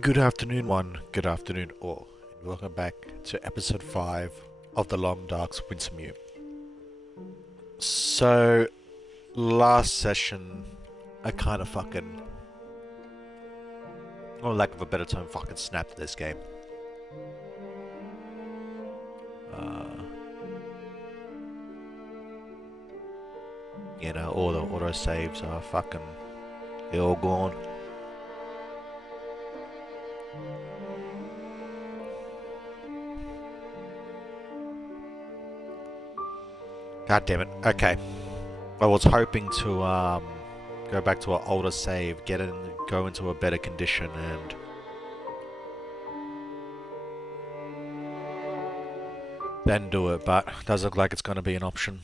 Good afternoon, one. Good afternoon, all. And welcome back to episode 5 of the Long Dark's Wintermute. So, last session, I kind of fucking, or lack of a better term, fucking snapped this game. All the auto saves are fucking, they're all gone. God damn it. Okay. I was hoping to go back to an older save, go into a better condition, and then do it. But it does look like it's going to be an option.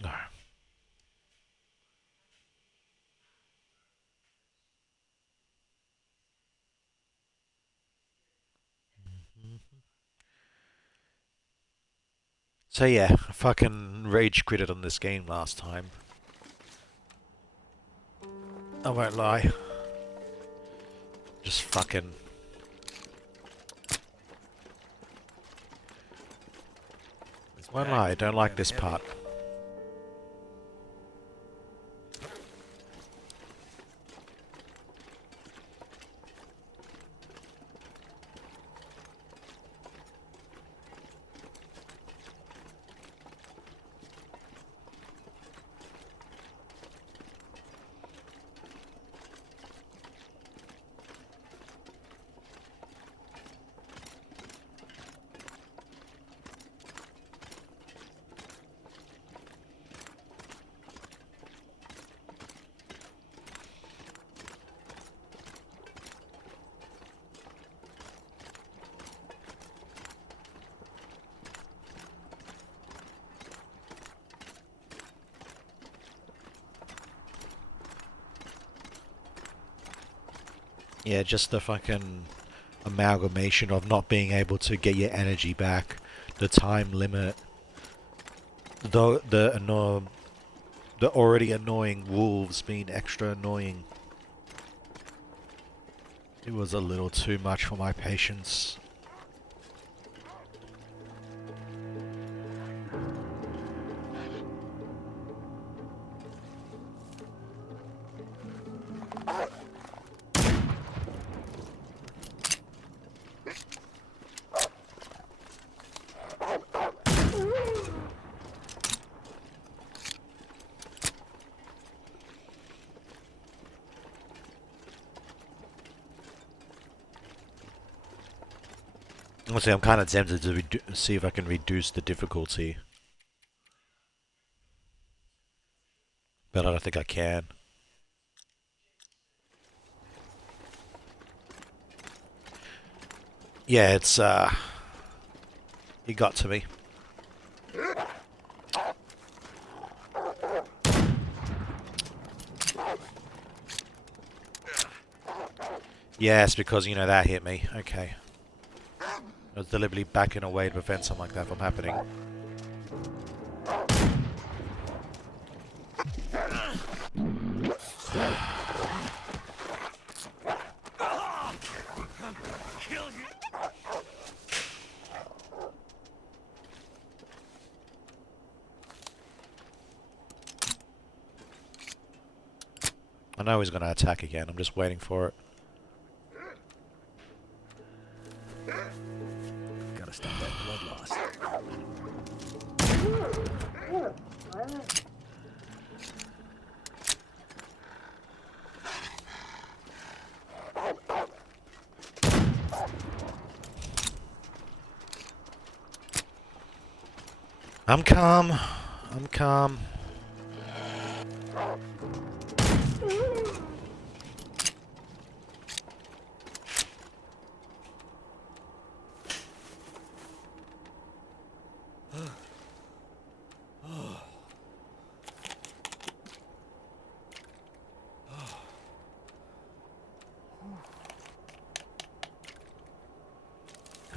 No. So yeah, I fucking rage quitted on this game last time. I won't lie. Just fucking... Won't lie, I don't like this part. Yeah, just the fucking amalgamation of not being able to get your energy back, the time limit, the already annoying wolves being extra annoying. It was a little too much for my patience. Honestly, I'm kind of tempted to see if I can reduce the difficulty, but I don't think I can. Yeah, he got to me. Yes, because, that hit me. Okay. I was deliberately backing away to prevent something like that from happening. I know he's going to attack again. I'm just waiting for it. Gotta stop that blood loss. I'm calm. I'm calm.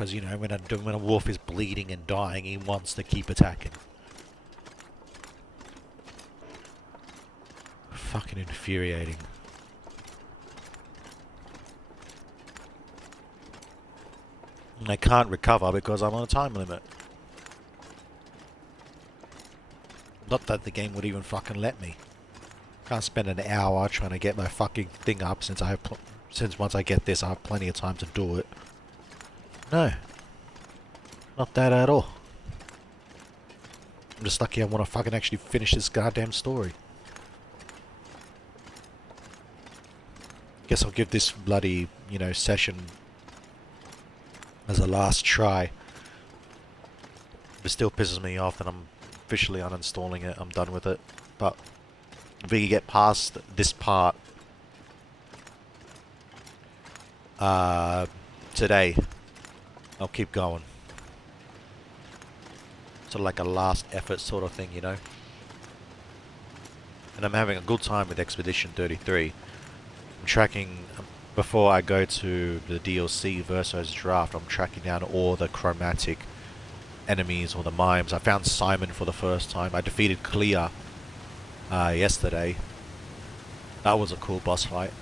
Because, you know, when a wolf is bleeding and dying, he wants to keep attacking. Fucking infuriating. And I can't recover because I'm on a time limit. Not that the game would even fucking let me. Can't spend an hour trying to get my fucking thing up since once I get this I have plenty of time to do it. No. Not that at all. I'm just lucky I want to fucking actually finish this goddamn story. Guess I'll give this bloody, you know, session as a last try. It still pisses me off that I'm officially uninstalling it. I'm done with it. But if we can get past this part today, I'll keep going. Sort of like a last effort sort of thing, you know. And I'm having a good time with Expedition 33. I'm tracking, before I go to the DLC Verso's draft, I'm tracking down all the chromatic enemies or the mimes. I found Simon for the first time. I defeated Clea yesterday. That was a cool boss fight.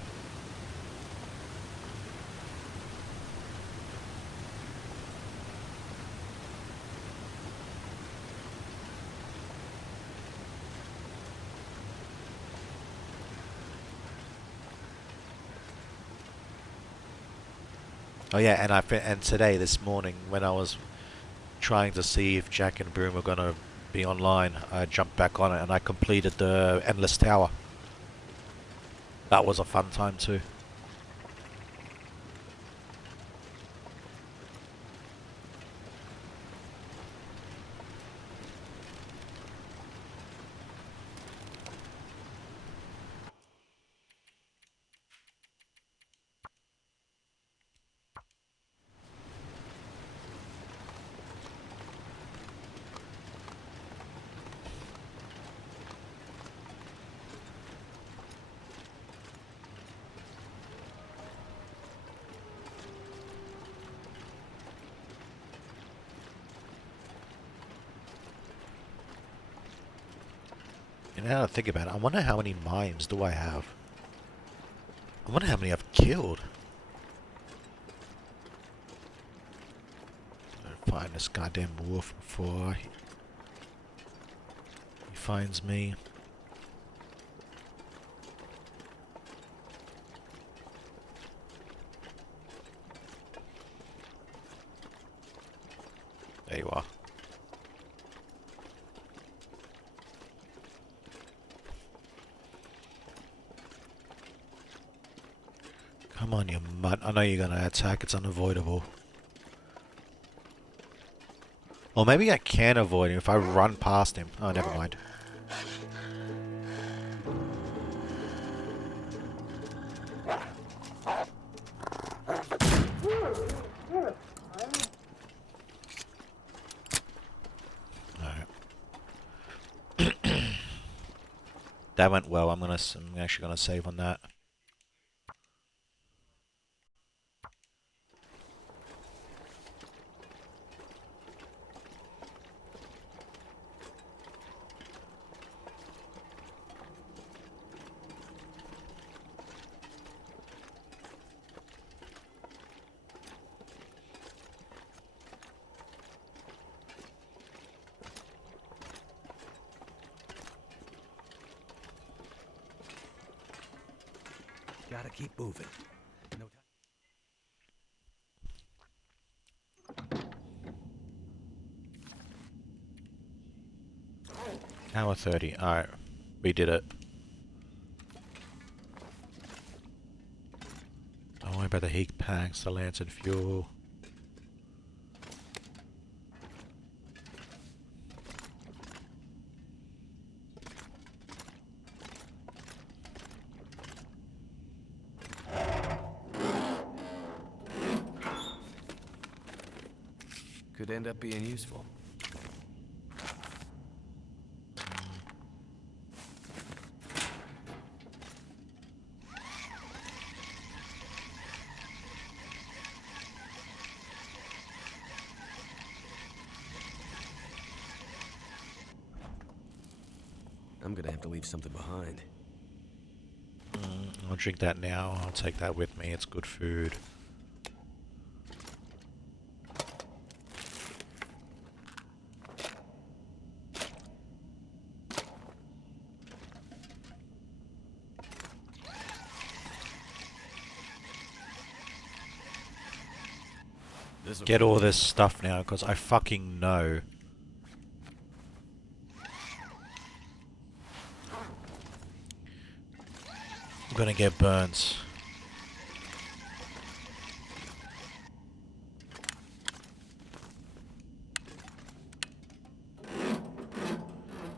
Oh yeah, and today, this morning, when I was trying to see if Jack and Broom were gonna be online, I jumped back on it and I completed the Endless Tower. That was a fun time too. You know, how to think about it, I wonder how many mimes do I have? I wonder how many I've killed. I'll find this goddamn wolf before he finds me. There you are. Come on, you mutt. I know you're gonna attack. It's unavoidable. Or maybe I can avoid him if I run past him. Oh, never mind. Alright. That went well. I'm actually gonna save on that. Gotta keep moving. No Hour 30. Alright. We did it. Don't worry about the heat packs, the lance and fuel. Could end up being useful. I'm gonna have to leave something behind. I'll drink that now. I'll take that with me. It's good food. Get all this stuff now, because I fucking know. I'm gonna get burns.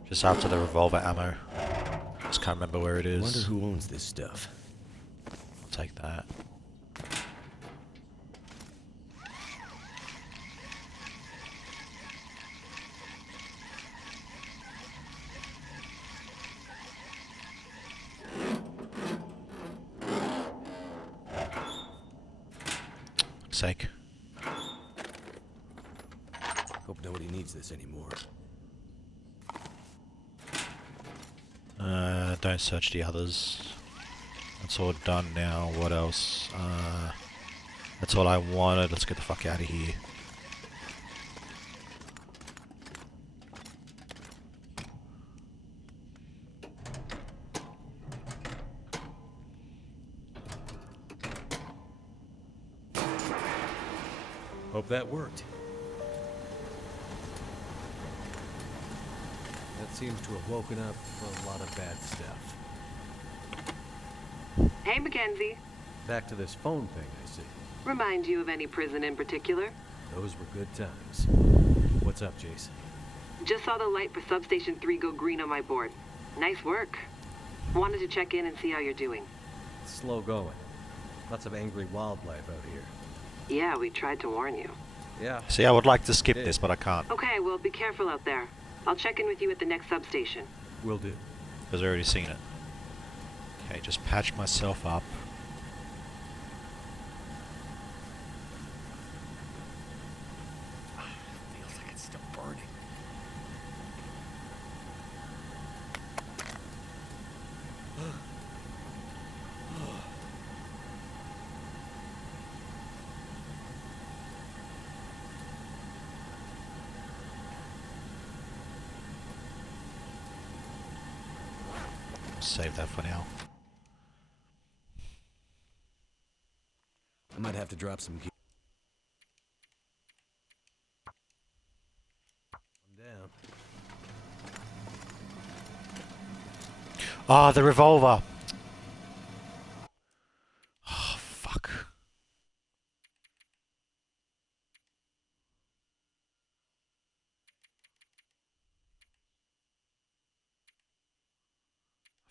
Just after the revolver ammo. Just can't remember where it is. Wonder who owns this stuff. I'll take that. Sake. Hope nobody needs this anymore. Don't search the others. That's all done now. What else? That's all I wanted. Let's get the fuck out of here. Hope that worked. That seems to have woken up a lot of bad stuff. Hey, Mackenzie. Back to this phone thing, I see. Remind you of any prison in particular? Those were good times. What's up, Jason? Just saw the light for Substation 3 go green on my board. Nice work. Wanted to check in and see how you're doing. It's slow going. Lots of angry wildlife out here. Yeah, we tried to warn you. Yeah. See, I would like to skip this, but I can't. Okay, well, be careful out there. I'll check in with you at the next substation. Will do. Because I've already seen it. Okay, just patch myself up. Feels like it's still burning. Save that for now. I might have to drop some gear. I'm down. Ah, the revolver! Oh, fuck.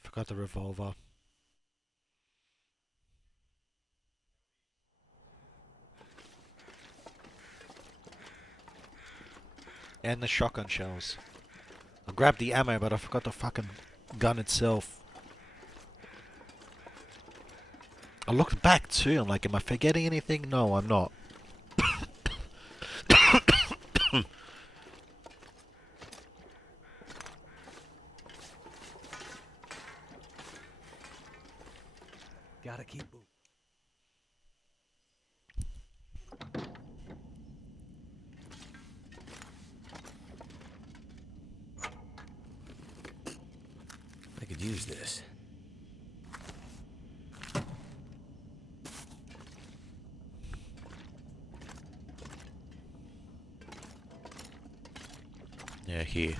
Forgot the revolver. And the shotgun shells. I grabbed the ammo, but I forgot the fucking gun itself. I looked back too, I'm like, am I forgetting anything? No, I'm not. Gotta keep moving. I could use this. Yeah, here.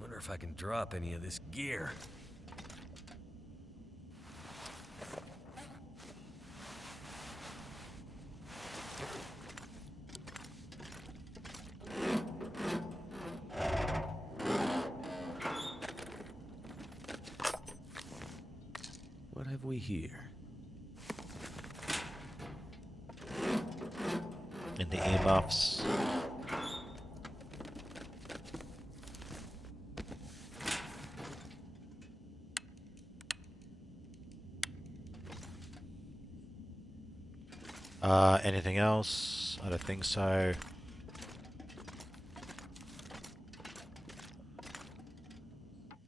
Wonder if I can drop any of this gear. What have we here? In the earmuffs. Anything else? I don't think so.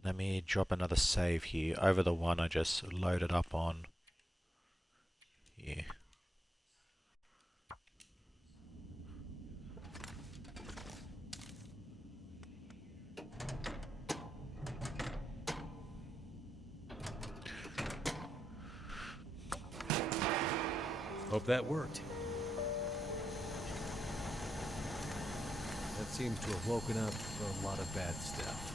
Let me drop another save here over the one I just loaded up on. Yeah. Hope that worked. That seems to have woken up a lot of bad stuff.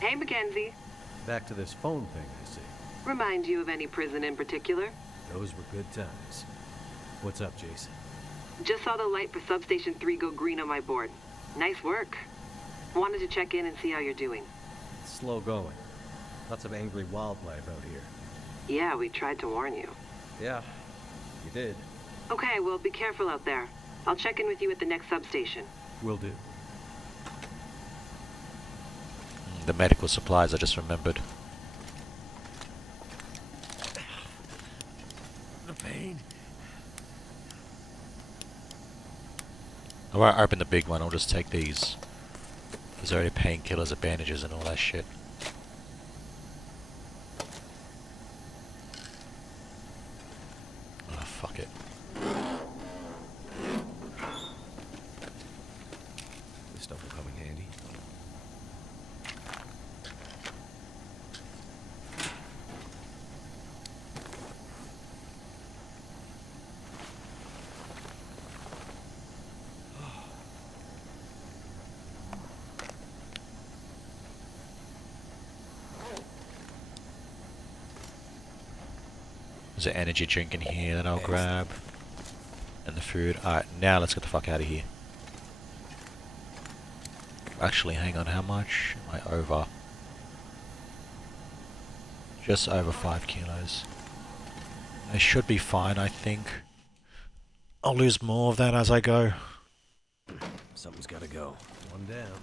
Hey, Mackenzie. Back to this phone thing, I see. Remind you of any prison in particular? Those were good times. What's up, Jason? Just saw the light for Substation 3 go green on my board. Nice work. Wanted to check in and see how you're doing. It's slow going. Lots of angry wildlife out here. Yeah, we tried to warn you. Yeah, you did. Okay, well, be careful out there. I'll check in with you at the next substation. Will do. The medical supplies I just remembered. The pain. I won't open the big one, I'll just take these. There's already painkillers, bandages and all that shit. Oh, fuck it. This stuff will come in handy. There's an energy drink in here that I'll grab. And the food. Alright, now let's get the fuck out of here. Actually, hang on, how much am I over? Just over 5 kilos. I should be fine, I think. I'll lose more of that as I go. Something's gotta go. One down.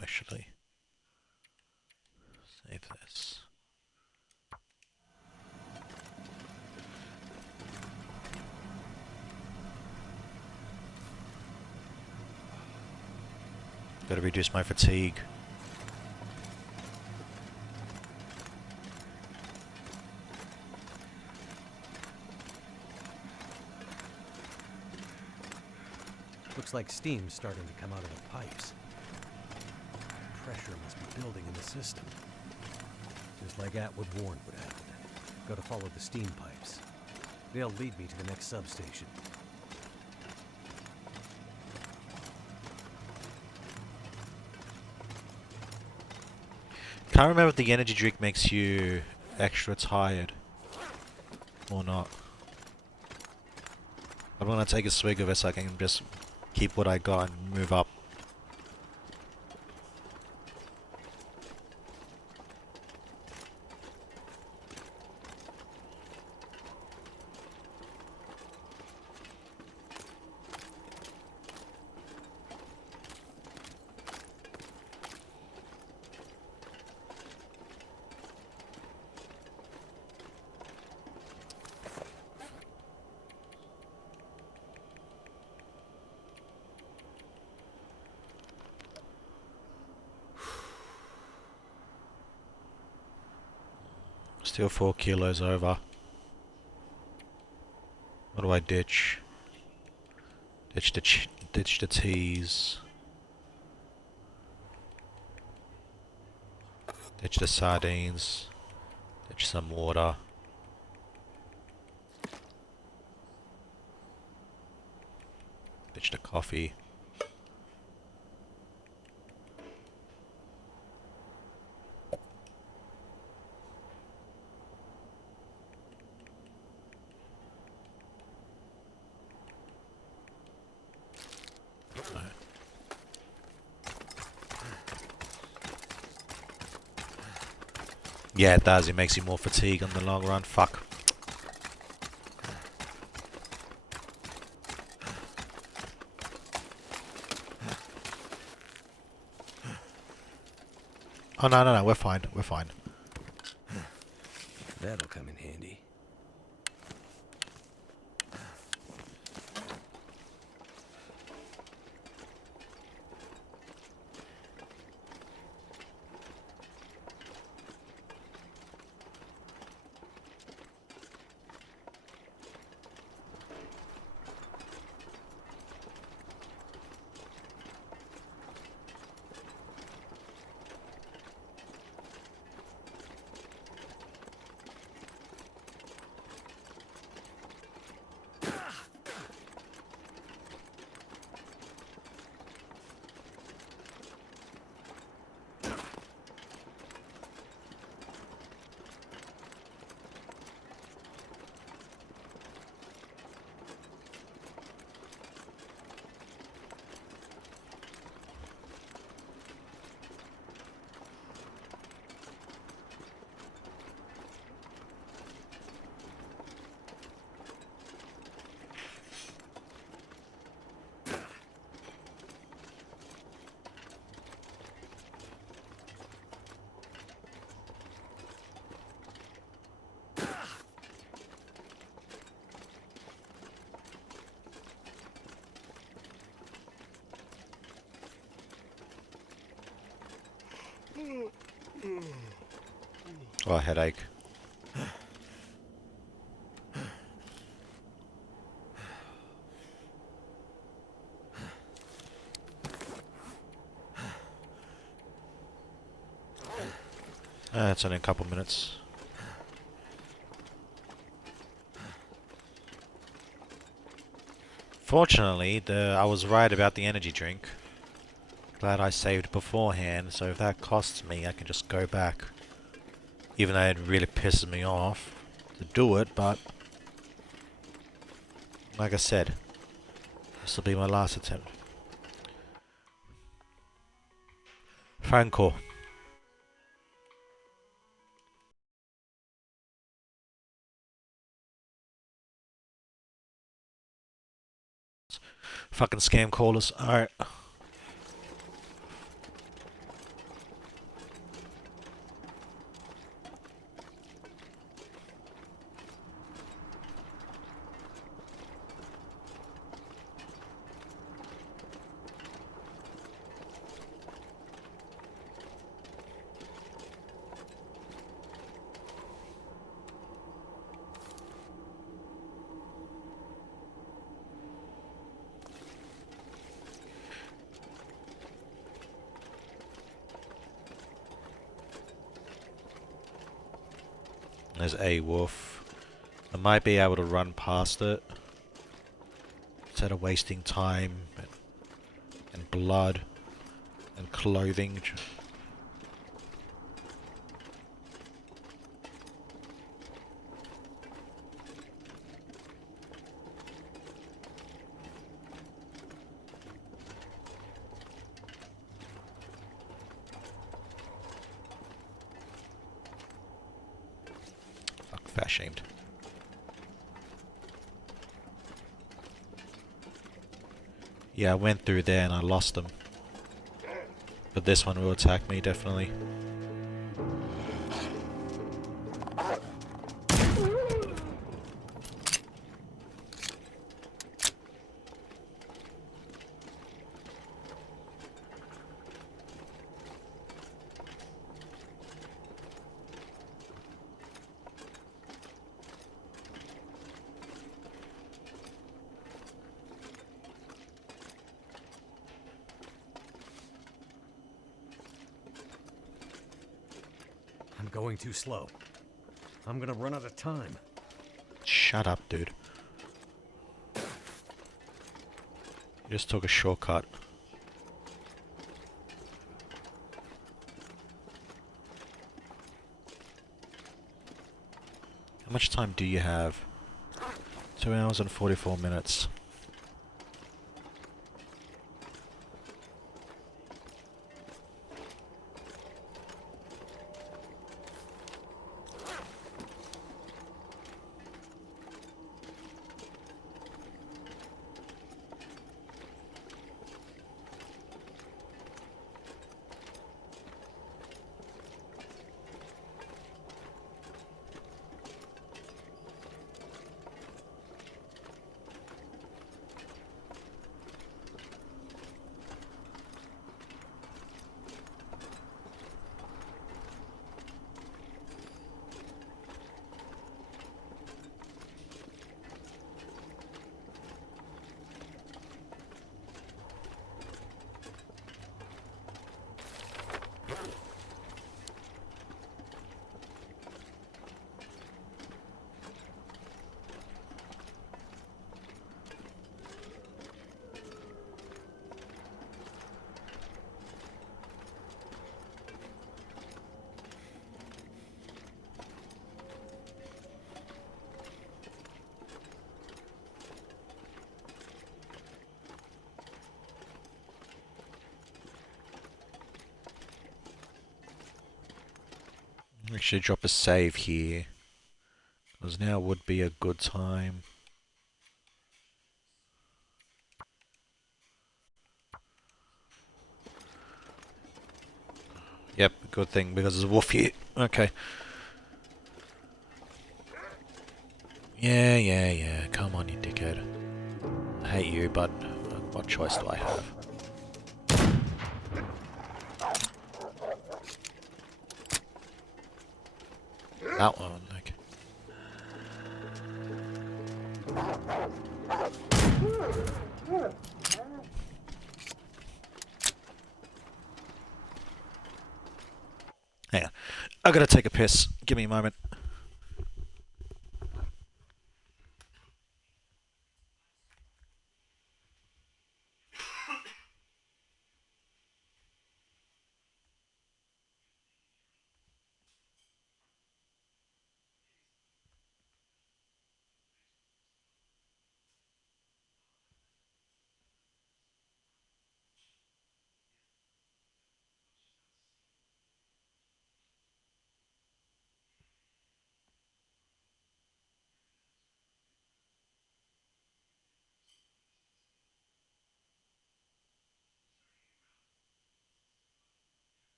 Actually, save this. Gotta reduce my fatigue. Looks like steam's starting to come out of the pipes. Pressure must be building in the system. Just like Atwood warned would happen. Gotta follow the steam pipes. They'll lead me to the next substation. Can't remember if the energy drink makes you extra tired or not. I'm gonna take a swig of it so I can just keep what I got and move up. Still 4 kilos over. What do I ditch? Ditch the teas. Ditch the sardines. Ditch some water. Ditch the coffee. Yeah, it does. It makes you more fatigued on the long run. Fuck. Oh, no, no, no, we're fine. We're fine. That'll come in handy. Oh, headache. It's only a couple minutes. Fortunately, I was right about the energy drink. Glad I saved beforehand, so if that costs me, I can just go back. Even though it really pisses me off to do it, but like I said, this will be my last attempt. Phone call. Fucking scam callers. Alright. There's a wolf. I might be able to run past it instead of wasting time and blood and clothing. Fuck, fat shamed. Yeah, I went through there and I lost them. But this one will attack me, definitely. I'm going too slow. I'm gonna run out of time. Shut up, dude. You just took a shortcut. How much time do you have? 2 hours and 44 minutes. Actually drop a save here, because now would be a good time. Yep, good thing, because there's a wolf here. Okay. Yeah. Come on, you dickhead. I hate you, but what choice do I have? That one, okay. Hang on. I gotta take a piss. Give me a moment.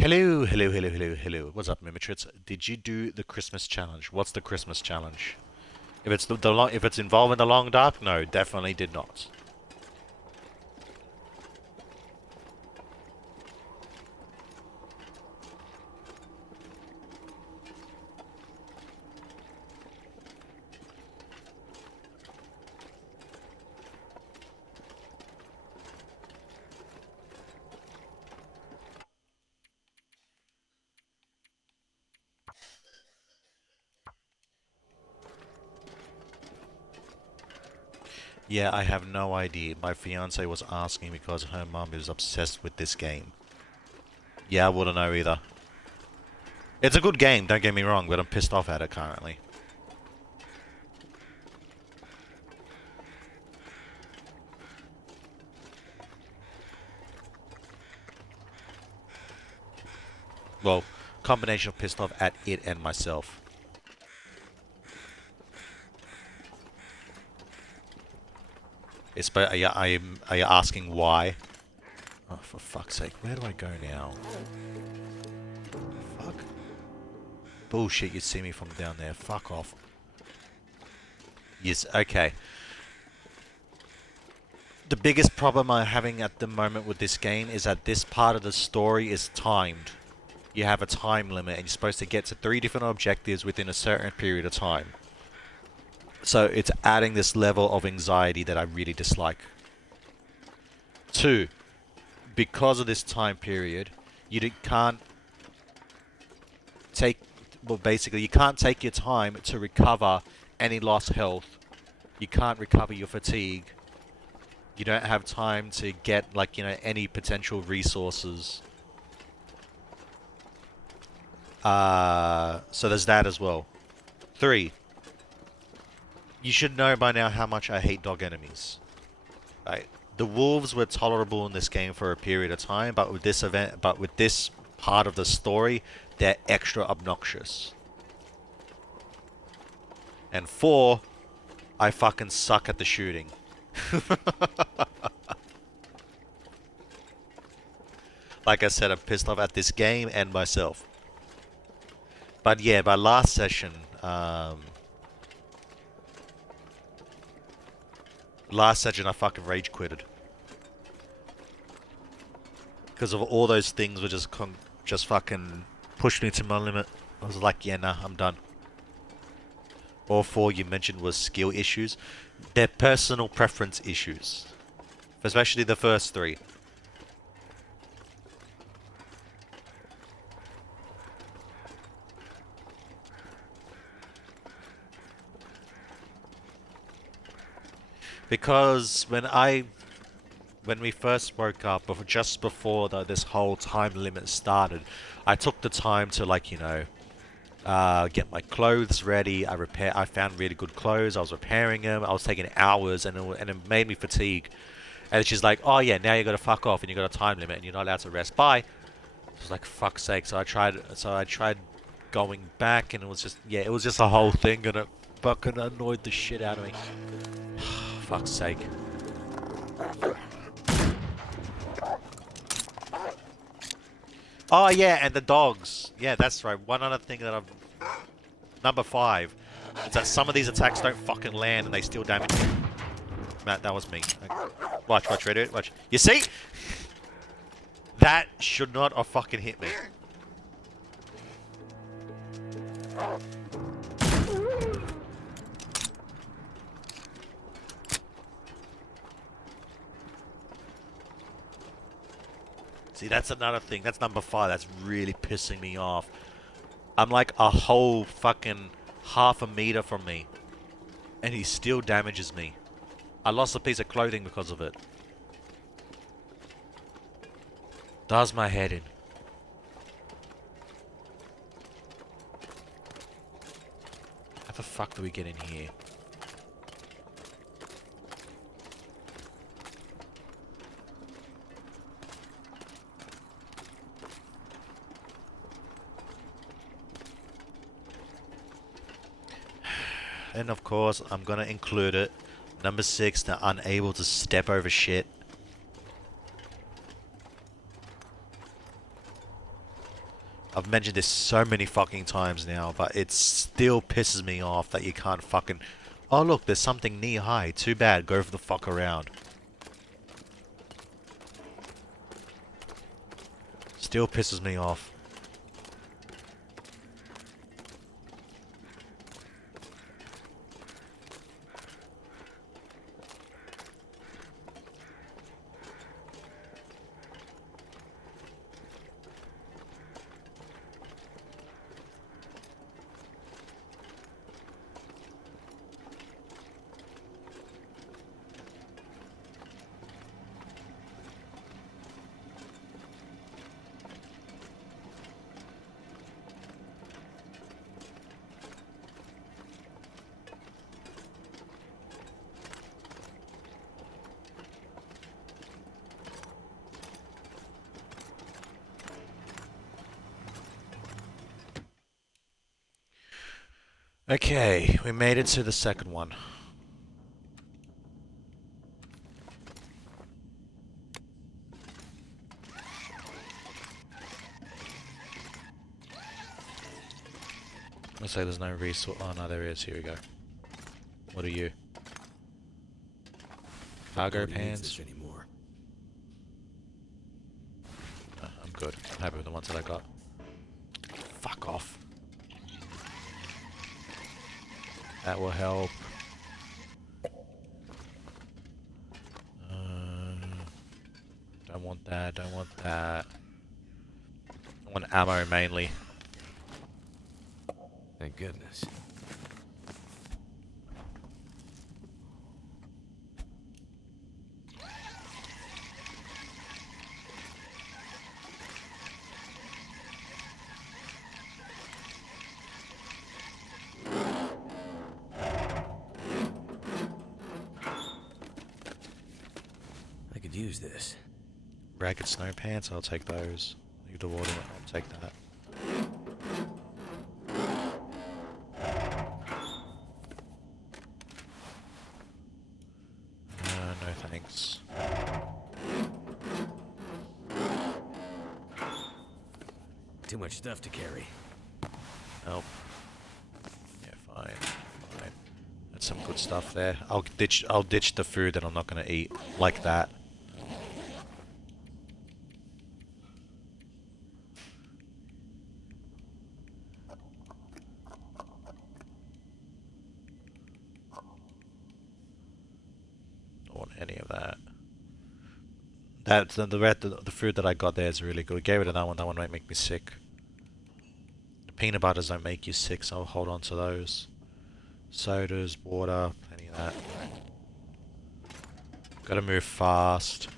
Hello, hello, hello, hello, hello. What's up, Mimitrits? Did you do the Christmas challenge? What's the Christmas challenge? If it's if it's involving the long dark, no, definitely did not. Yeah, I have no idea. My fiance was asking because her mum is obsessed with this game. Yeah, I wouldn't know either. It's a good game, don't get me wrong, but I'm pissed off at it currently. Well, combination of pissed off at it and myself. Are you asking why? Oh, for fuck's sake, where do I go now? Fuck. Bullshit, you see me from down there. Fuck off. Yes, okay. The biggest problem I'm having at the moment with this game is that this part of the story is timed. You have a time limit and you're supposed to get to 3 different objectives within a certain period of time. So it's adding this level of anxiety that I really dislike. 2, because of this time period, can't take... Well, basically, you can't take your time to recover any lost health. You can't recover your fatigue. You don't have time to get, like, you know, any potential resources. So there's that as well. 3, you should know by now how much I hate dog enemies. Right? The wolves were tolerable in this game for a period of time, but with this part of the story, they're extra obnoxious. And 4, I fucking suck at the shooting. Like I said, I'm pissed off at this game and myself. But yeah, by last session, I fucking rage quitted. Because of all those things were just fucking pushed me to my limit. I was like, yeah, nah, I'm done. All 4 you mentioned was skill issues. They're personal preference issues. Especially the first 3. Because when we first woke up, just before this whole time limit started, I took the time to, like, you know, get my clothes ready. I found really good clothes. I was repairing them. I was taking hours, and it made me fatigue. And she's like, "Oh yeah, now you got to fuck off, and you got a time limit, and you're not allowed to rest." Bye. I was like, "Fuck's sake!" So I tried going back, and it was just a whole thing, and it fucking annoyed the shit out of me. Fuck's sake. Oh yeah, and the dogs. Yeah, that's right. One other thing that number 5 is that some of these attacks don't fucking land and they still damage you. Matt, that was me. Watch, ready? Watch. You see? That should not have fucking hit me. See, that's another thing. That's number 5. That's really pissing me off. I'm like a whole fucking half a meter from me. And he still damages me. I lost a piece of clothing because of it. Does my head in. How the fuck do we get in here? And of course, I'm gonna include it. Number 6, they're unable to step over shit. I've mentioned this so many fucking times now, but it still pisses me off that you can't fucking... Oh look, there's something knee high. Too bad, go for the fuck around. Still pisses me off. Okay, we made it to the second one. Looks like there's no resource. Oh no, there is. Here we go. What are you? Cargo Nobody needs pants? this anymore. I'm good. I'm happy with the ones that I got. Fuck off. That will help. Don't want that, don't want that. I want ammo mainly. Thank goodness. I could use this. Ragged snow pants, I'll take those. Leave the water, I'll take that. No thanks. Too much stuff to carry. Nope. Yeah, fine. Fine. That's some good stuff there. I'll ditch the food that I'm not gonna eat. Like that. Don't want any of that. The food that I got there is really good. Gave it to that one. That one might make me sick. The peanut butters don't make you sick, so I'll hold on to those. Sodas, water, plenty of that. Gotta move fast.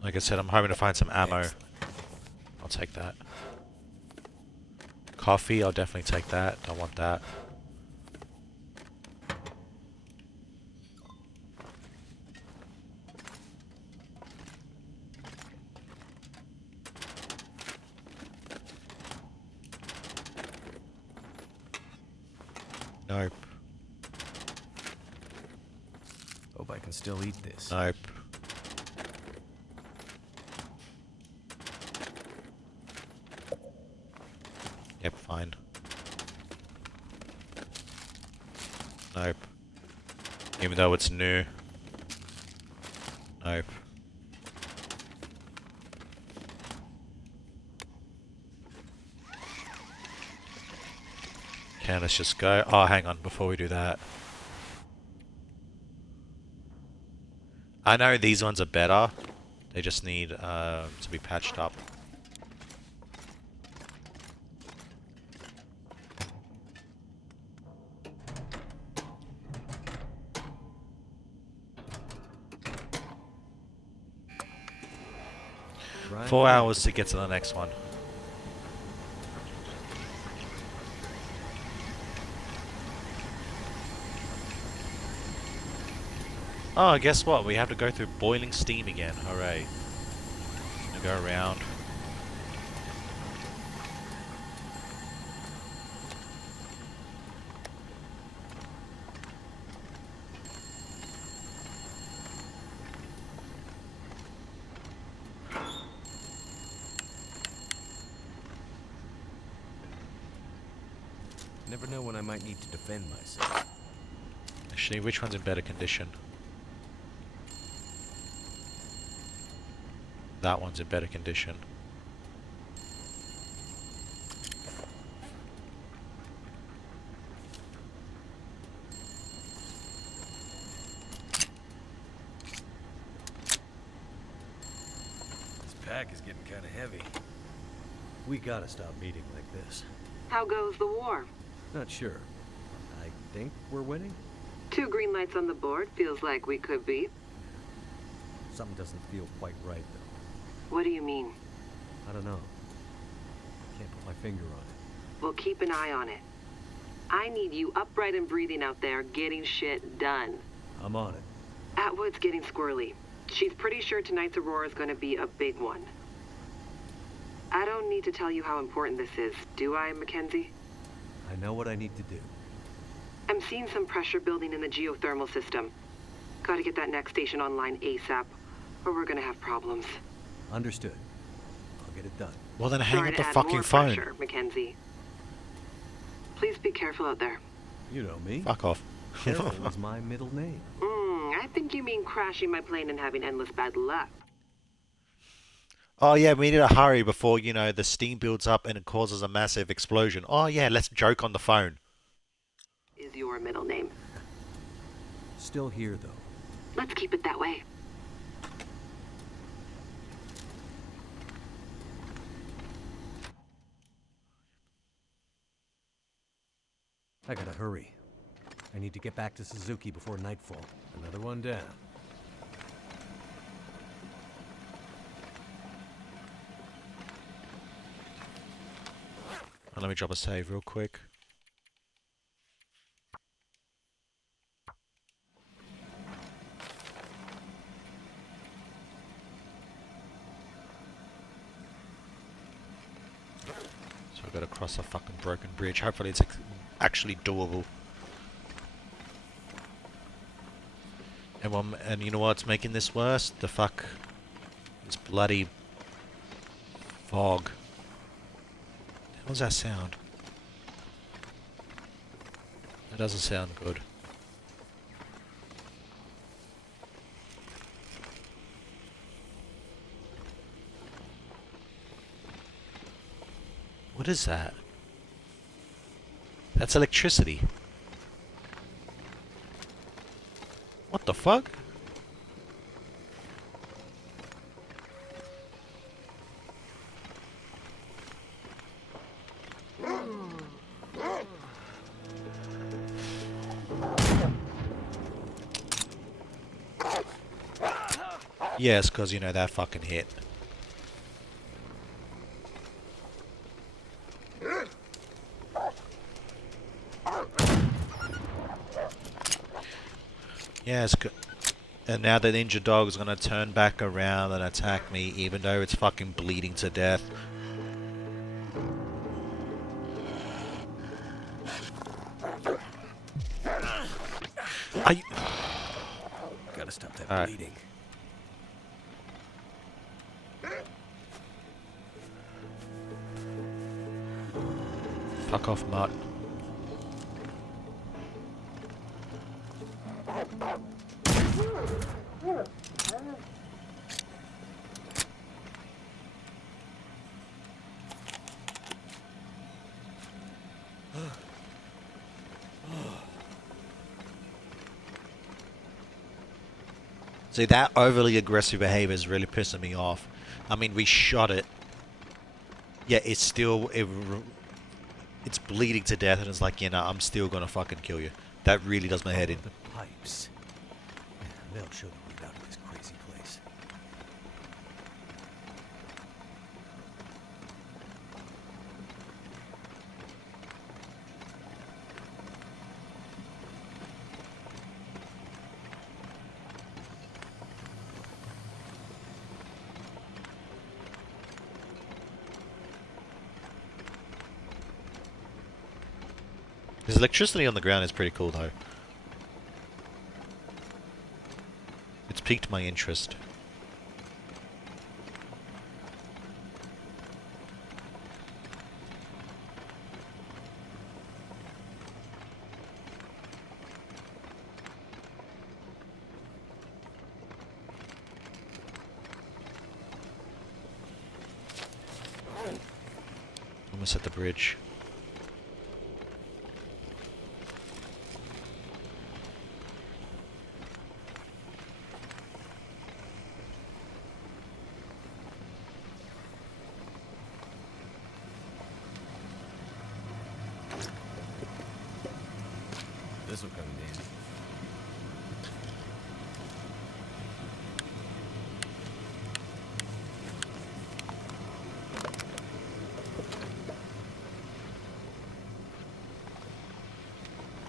Like I said, I'm hoping to find some ammo. Excellent. I'll take that. Coffee, I'll definitely take that. Don't want that. Nope. Hope I can still eat this. Nope. Yep, fine. Nope. Even though it's new. Nope. Okay, let's just go. Oh, hang on, before we do that. I know these ones are better. They just need to be patched up. Right. 4 hours to get to the next one. Oh, guess what? We have to go through boiling steam again. Hooray. Gonna go around. Never know when I might need to defend myself. Actually, which one's in better condition? That one's in better condition. This pack is getting kind of heavy. We gotta stop meeting like this. How goes the war? Not sure. I think we're winning? 2 green lights on the board. Feels like we could be. Something doesn't feel quite right, though. What do you mean? I don't know. Can't put my finger on it. We'll keep an eye on it. I need you upright and breathing out there, getting shit done. I'm on it. Atwood's getting squirrely. She's pretty sure tonight's Aurora is going to be a big one. I don't need to tell you how important this is, do I, Mackenzie? I know what I need to do. I'm seeing some pressure building in the geothermal system. Gotta get that next station online ASAP, or we're gonna have problems. Understood. I'll get it done. Well, then hang Sorry up to the add fucking more phone. pressure, Mackenzie. Please be careful out there. You know me. Fuck off. Careful is my middle name. I think you mean crashing my plane and having endless bad luck. Oh yeah, we need to hurry before, you know, the steam builds up and it causes a massive explosion. Oh yeah, let's joke on the phone. Is your middle name. Still here, though. Let's keep it that way. I gotta hurry. I need to get back to Suzuki before nightfall. Another one down. Let me drop a save real quick. So I've got to cross a fucking broken bridge. Hopefully it's actually doable. And you know what's making this worse? The fuck... This bloody... fog. How does that sound? That doesn't sound good. What is that? That's electricity. What the fuck? Yes, because, you know, that fucking hit. Yes, and now the ninja dog is going to turn back around and attack me, even though it's fucking bleeding to death. Gotta stop that bleeding. Fuck off, Mutt. See, that overly aggressive behavior is really pissing me off. I mean, we shot it. Yeah, it's still... it's bleeding to death, and it's like, you know, I'm still gonna fucking kill you. That really does my head in. The pipes. Yeah, they'll show the route out of this crazy place. This electricity on the ground is pretty cool, though. It's piqued my interest. almost at the bridge. This will come in handy.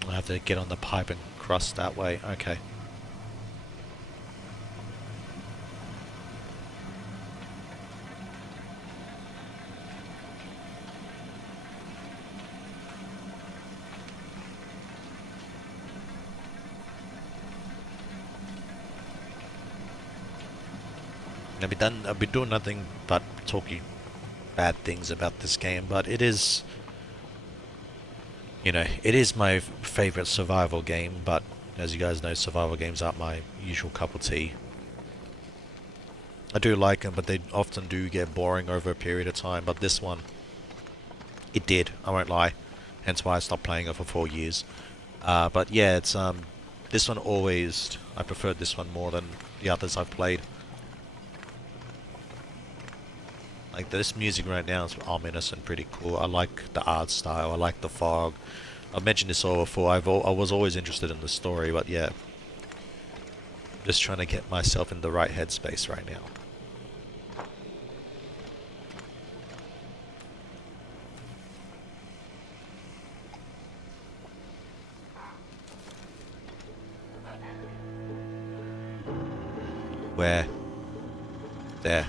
I'll have to get on the pipe and cross that way. Okay. I've been doing nothing but talking bad things about this game, but it is, you know, it is my favorite survival game, but as you guys know, survival games aren't my usual cup of tea. I do like them, but they often do get boring over a period of time, but this one, it did, I won't lie, hence why I stopped playing it for 4 years. But yeah, it's, this one always, I preferred this one more than the others I've played. Like this music right now is ominous and pretty cool. I like the art style. I like the fog. I've mentioned this all before. I was always interested in the story, but yeah, just trying to get myself in the right headspace right now. Where? There.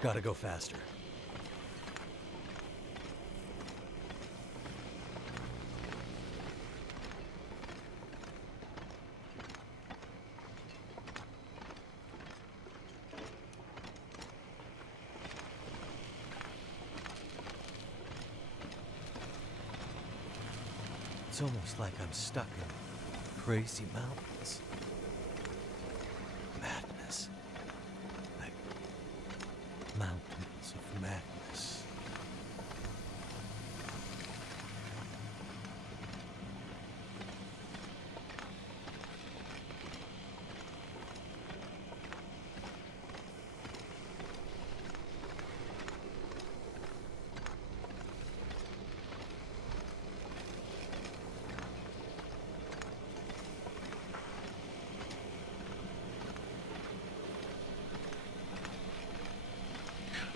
Gotta go faster. It's almost like I'm stuck in crazy mountains. Madness. Like mountains of madness.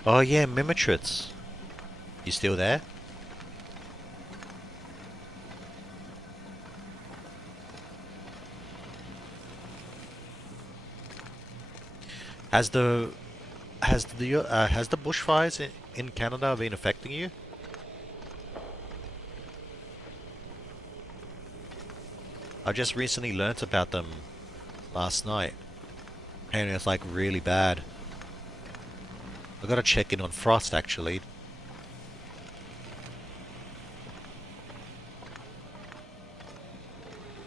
Oh yeah, Mimitrits. You still there? Has the bushfires in Canada been affecting you? I just recently learnt about them last night, and it's like really bad. I gotta check in on Frost actually.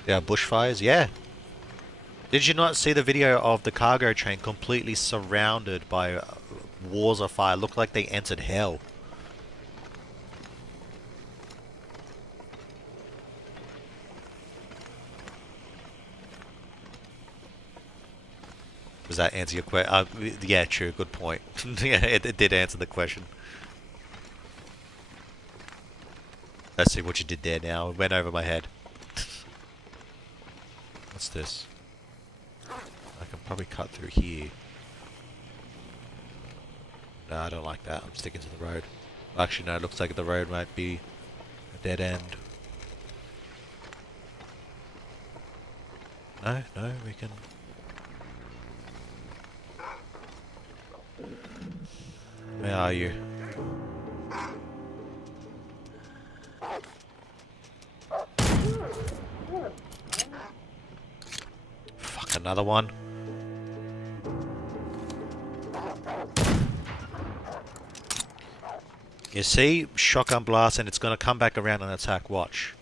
Yeah, bushfires, yeah. Did you not see the video of the cargo train completely surrounded by walls of fire? Looked like they entered hell. Does that answer your question? Yeah, true, good point. Yeah, it did answer the question. Let's see what you did there now. It went over my head. What's this? I can probably cut through here. No, I don't like that. I'm sticking to the road. Actually, no, it looks like the road might be a dead end. No, no, we can... Where are you? Fuck, another one. You see? Shotgun blast and it's gonna come back around and attack. Watch.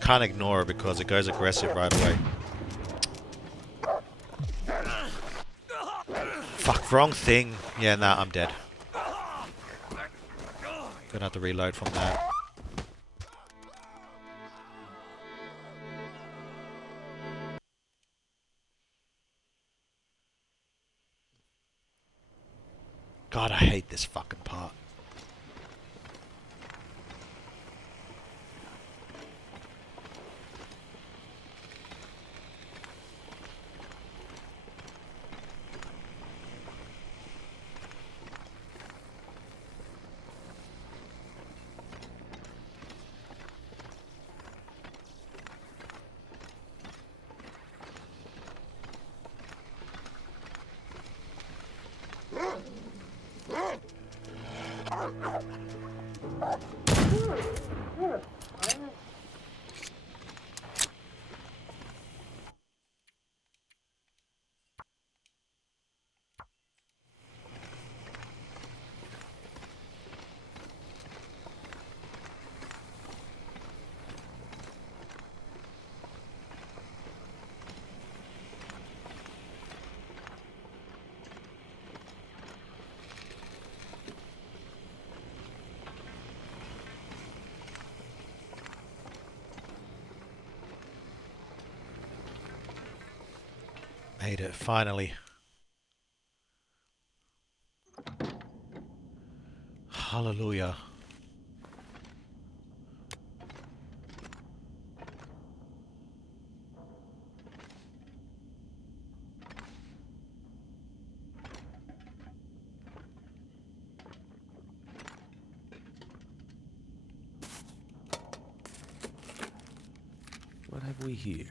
Can't ignore it because it goes aggressive right away. Fuck, wrong thing. Yeah, nah, I'm dead. Gonna have to reload from that. God, I hate this fucking part. Made it, finally. Hallelujah. What have we here?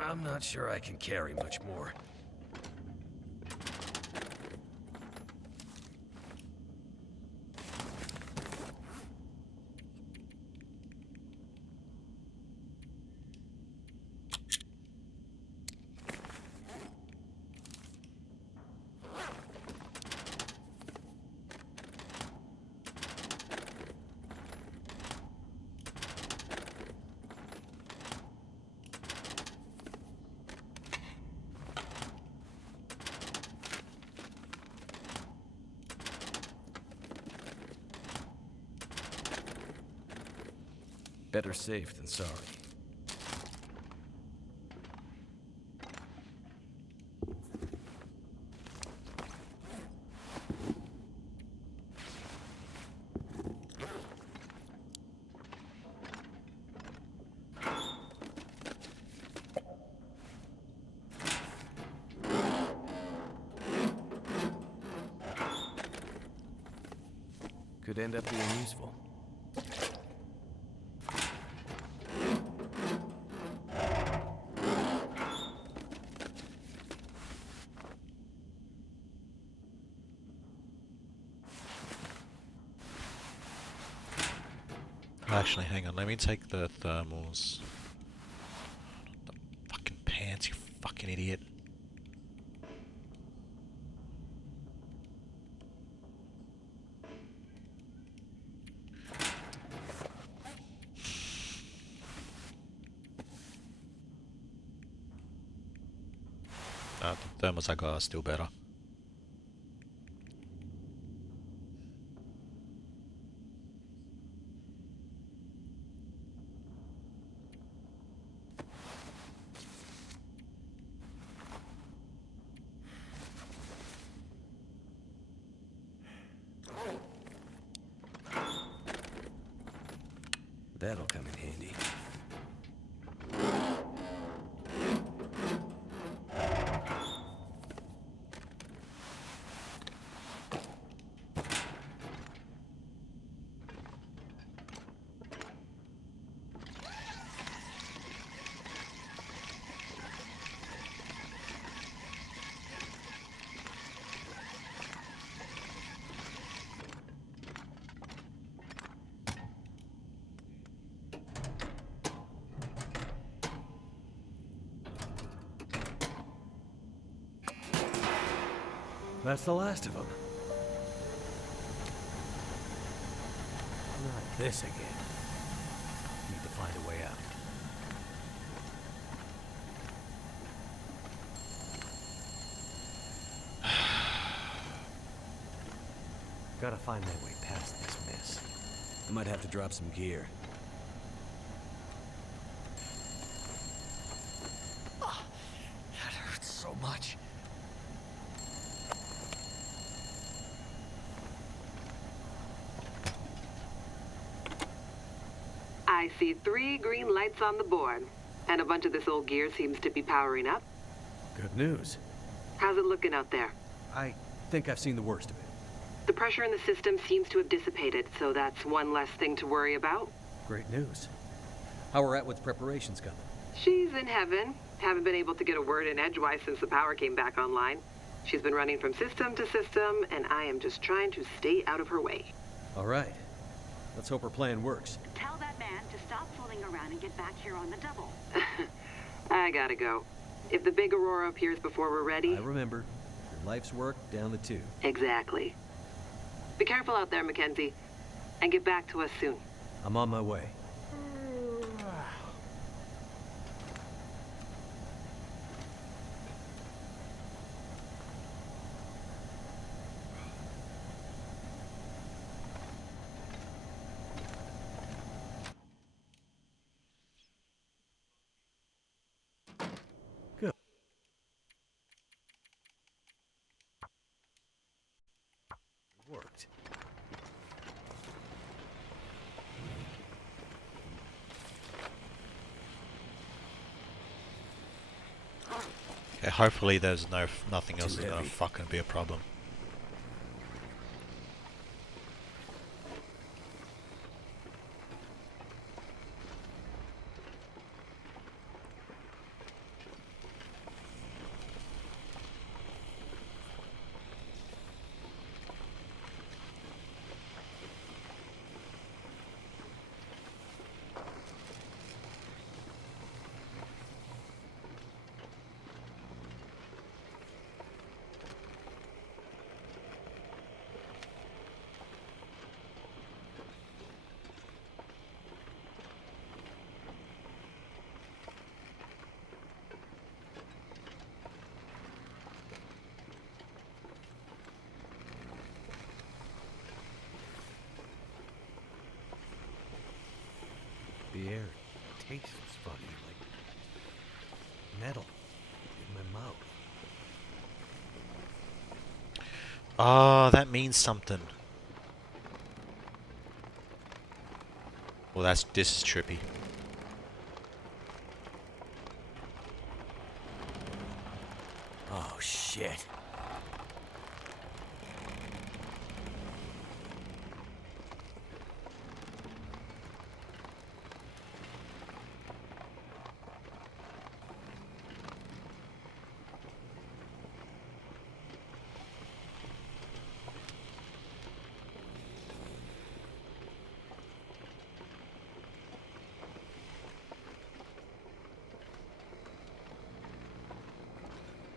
I'm not sure I can carry much more. Better safe than sorry. could end up being useful. Actually, hang on. Let me take the thermals. The fucking pants, you fucking idiot. The thermals I got are still better. That'll come in handy. That's the last of them. Not this again. Need to find a way out. Gotta find my way past this mess. I might have to drop some gear. That hurts so much. I see 3 green lights on the board, and a bunch of this old gear seems to be powering up. Good news. How's it looking out there? I think I've seen the worst of it. The pressure in the system seems to have dissipated, so that's one less thing to worry about. Great news. How are Atwood's preparations coming? She's in heaven. Haven't been able to get a word in edgewise since the power came back online. She's been running from system to system, and I am just trying to stay out of her way. All right. Let's hope her plan works. Tell that man to stop fooling around and get back here on the double. I gotta go. If the big Aurora appears before we're ready... I remember. Your life's work down the tube. Exactly. Be careful out there, Mackenzie, and get back to us soon. I'm on my way. Good. Worked. Okay, hopefully there's nothing else Too that's gonna heavy. fucking be a problem. The air tastes funny, like metal in my mouth. Ah, that means something. Well, this is trippy. Oh, shit.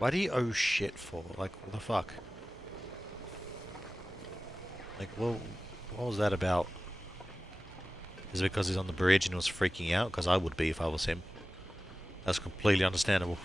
Why do you owe shit for? Like, what the fuck? Like, what was that about? Is it because he's on the bridge and he was freaking out? Because I would be if I was him. That's completely understandable.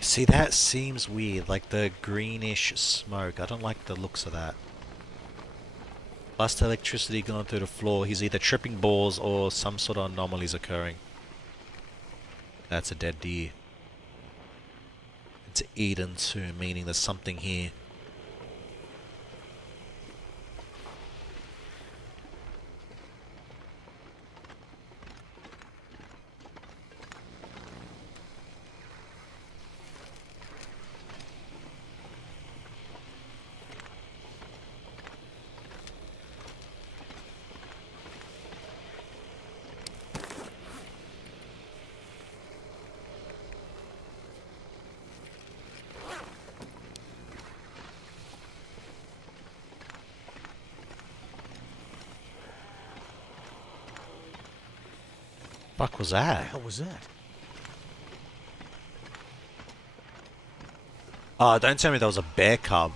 See, that seems weird, like the greenish smoke. I don't like the looks of that. Plus the electricity going through the floor, he's either tripping balls or some sort of anomalies occurring. That's a dead deer. It's eaten too, meaning there's something here. Fuck was What the that? hell was that? Oh, don't tell me there was a bear cub.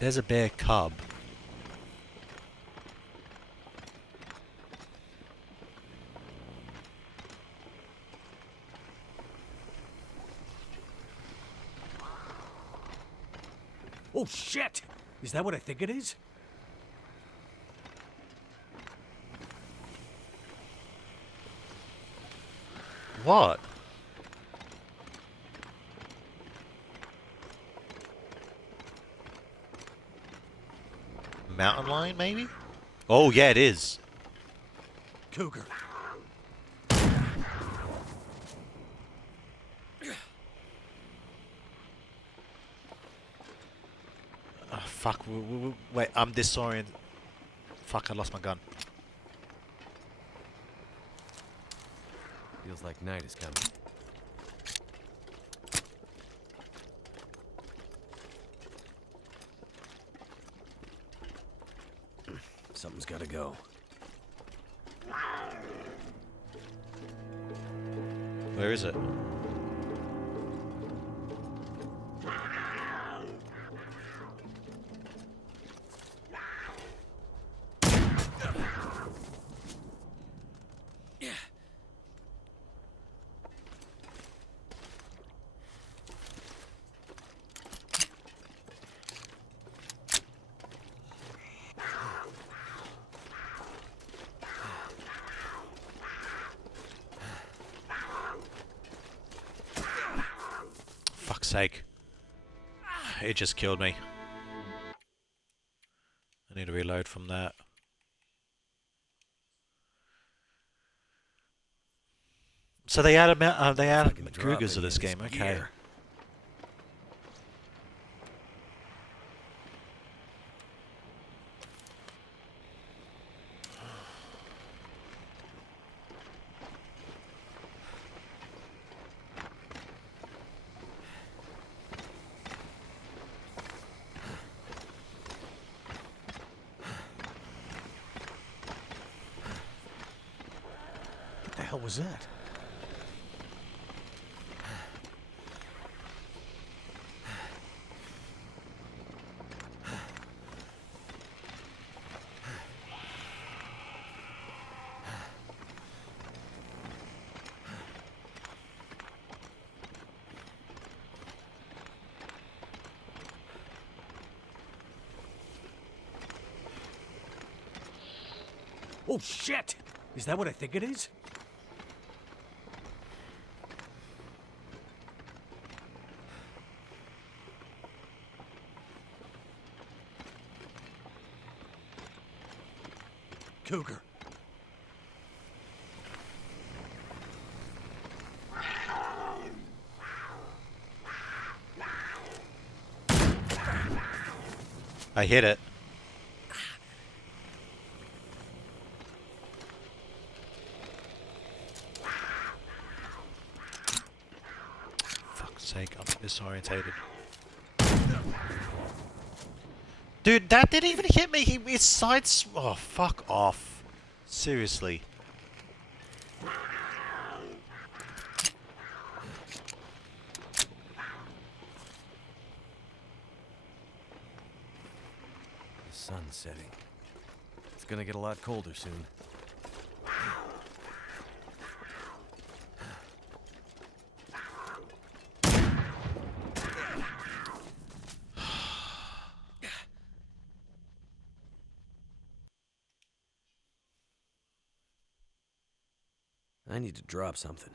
There's a bear cub. Oh shit! Is that what I think it is? What? Mountain lion, maybe? Oh, yeah, it is. Cougar. Oh, fuck. Wait, I'm disoriented. Fuck, I lost my gun. Feels like night is coming. Something's gotta go. Where is it? Fuck's sake. It just killed me. I need to reload from that. So they added Cougars to this game, okay. hell was that? Oh shit! Is that what I think it is? Cougar. I hit it. Fuck's sake, I'm disorientated. Dude, that didn't even hit me. His sides. Oh, fuck off. Seriously. The sun's setting. It's gonna get a lot colder soon. I need to drop something.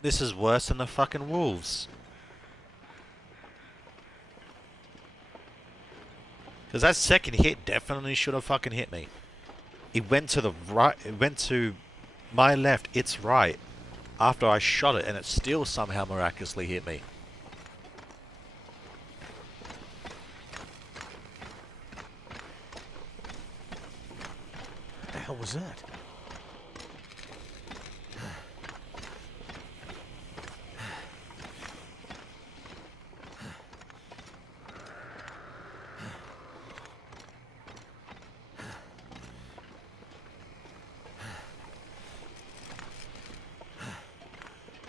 This is worse than the fucking wolves. Because that second hit definitely should have fucking hit me. It went to the right. It went to my left, its right, after I shot it, and it still somehow miraculously hit me. What the hell was that?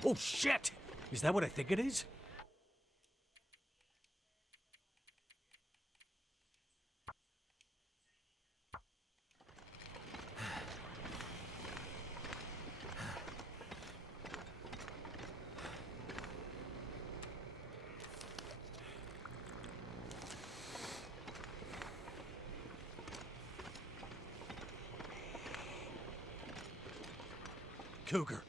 Oh shit! Is that what I think it is? Cougar.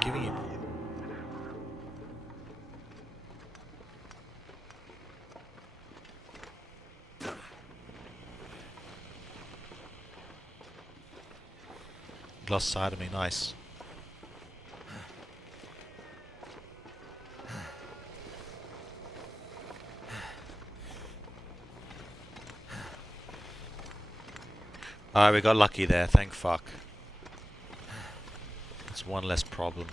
Giving him. Lost sight of me, nice. Alright, we got lucky there, thank fuck. It's one less problem.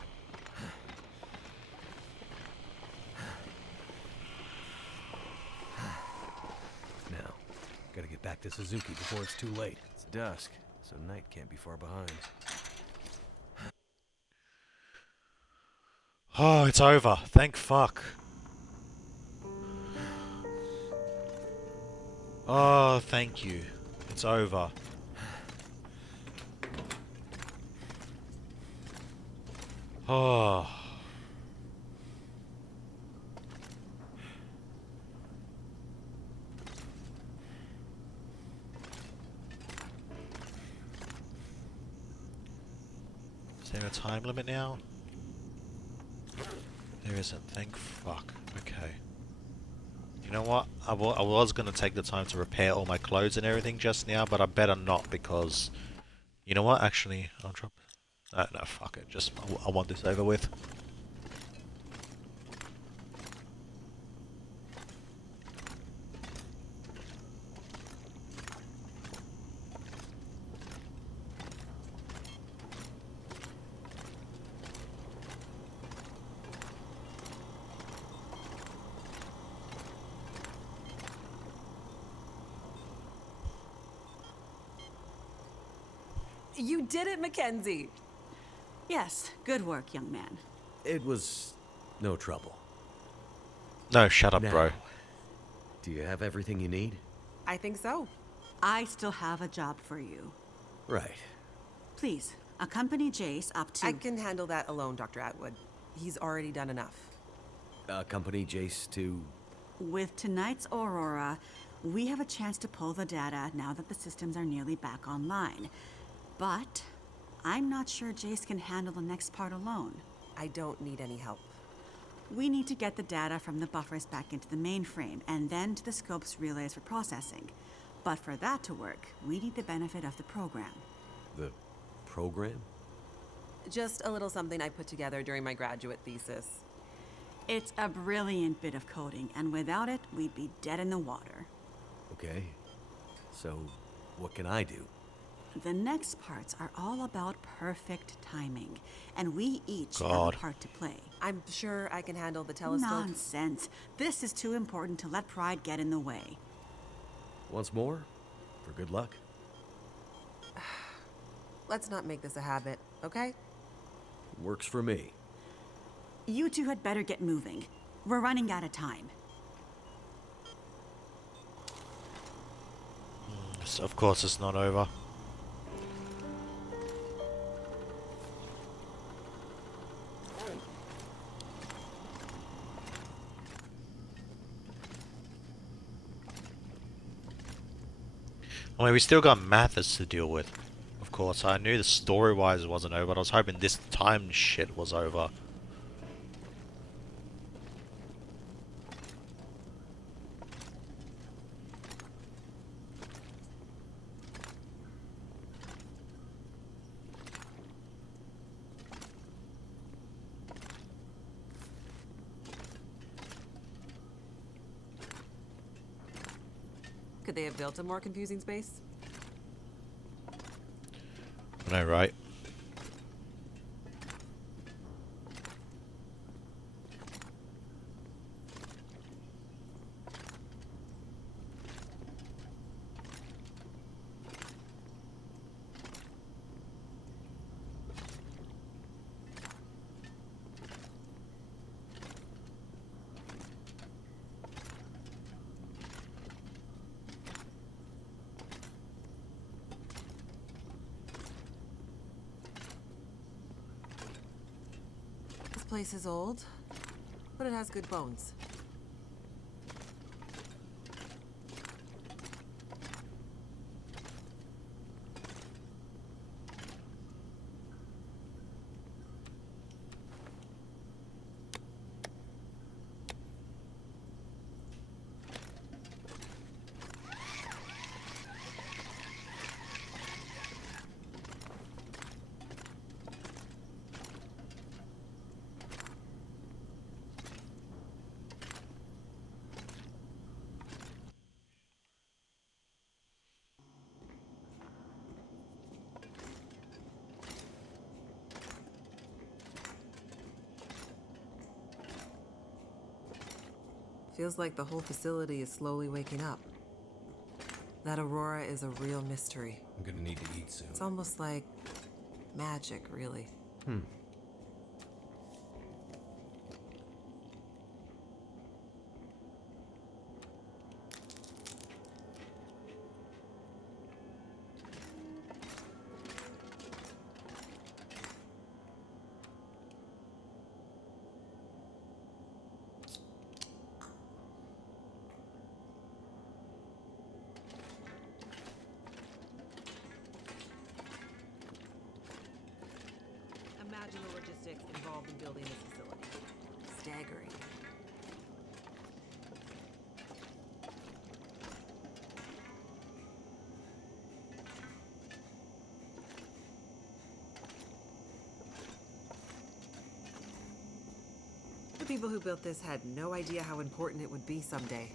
Now, gotta get back to Suzuki before it's too late. It's dusk, so night can't be far behind. Oh, it's over. Thank fuck. Oh, thank you. It's over. Oh. Is there a time limit now? There isn't. Thank fuck. Okay. You know what? I was going to take the time to repair all my clothes and everything just now, but I better not because... You know what? Actually, I'll drop... no, fuck it. Just, I want this over with. You did it, Mackenzie! Yes, good work, young man. It was no trouble. No, shut up, Now, bro. do you have everything you need? I think so. I still have a job for you. Right. Please, accompany Jace up to... I can handle that alone, Dr. Atwood. He's already done enough. Accompany Jace to... With tonight's Aurora, we have a chance to pull the data now that the systems are nearly back online. But I'm not sure Jace can handle the next part alone. I don't need any help. We need to get the data from the buffers back into the mainframe and then to the scope's relays for processing. But for that to work, we need the benefit of the program. the program? Just a little something I put together during my graduate thesis. It's a brilliant bit of coding, and without it, we'd be dead in the water. Okay. So, what can I do? The next parts are all about perfect timing, and we each have God. a part to play. I'm sure I can handle the telescope. Nonsense. This is too important to let pride get in the way. Once more, for good luck. Let's not make this a habit, okay? Works for me. You two had better get moving. We're running out of time. So of course it's not over. I mean, we still got Mathis to deal with. Of course, I knew the story-wise wasn't over, but I was hoping this time shit was over. Could they have built a more confusing space? I know, right? This place is old, but it has good bones. Feels like the whole facility is slowly waking up. That Aurora is a real mystery. I'm gonna need to eat soon. It's almost like magic, really. Imagine the logistics involved in building this facility. Staggering. The people who built this had no idea how important it would be someday.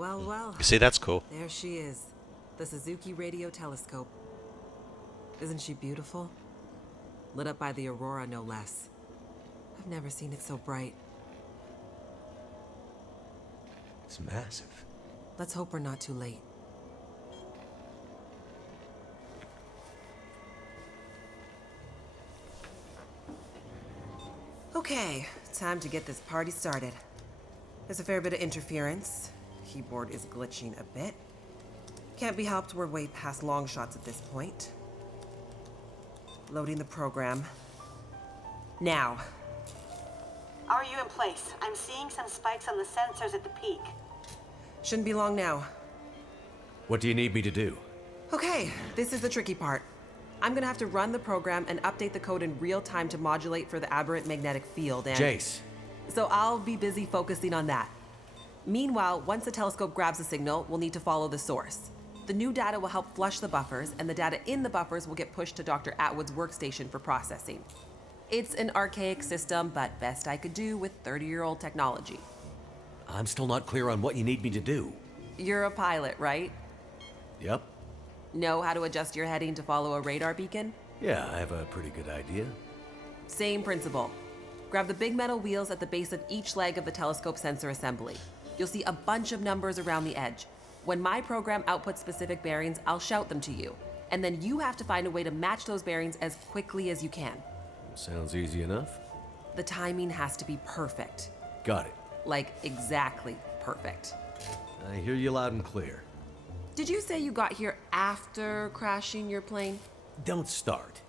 Well, well. You see, that's cool. There she is. The Suzuki Radio Telescope. Isn't she beautiful? Lit up by the aurora, no less. I've never seen it so bright. It's massive. Let's hope we're not too late. Okay, time to get this party started. There's a fair bit of interference. Keyboard is glitching a bit. Can't be helped, we're way past long shots at this point. Loading the program. Now. Are you in place? I'm seeing some spikes on the sensors at the peak. Shouldn't be long now. What do you need me to do? Okay, this is the tricky part. I'm gonna have to run the program and update the code in real time to modulate for the aberrant magnetic field and... Jace. So I'll be busy focusing on that. Meanwhile, once the telescope grabs a signal, we'll need to follow the source. The new data will help flush the buffers, and the data in the buffers will get pushed to Dr. Atwood's workstation for processing. It's an archaic system, but best I could do with 30-year-old technology. I'm still not clear on what you need me to do. You're a pilot, right? Yep. Know how to adjust your heading to follow a radar beacon? Yeah, I have a pretty good idea. Same principle. Grab the big metal wheels at the base of each leg of the telescope sensor assembly. You'll see a bunch of numbers around the edge. When my program outputs specific bearings, I'll shout them to you. And then you have to find a way to match those bearings as quickly as you can. Sounds easy enough. The timing has to be perfect. Got it. Like, exactly perfect. I hear you loud and clear. Did you say you got here after crashing your plane? Don't start.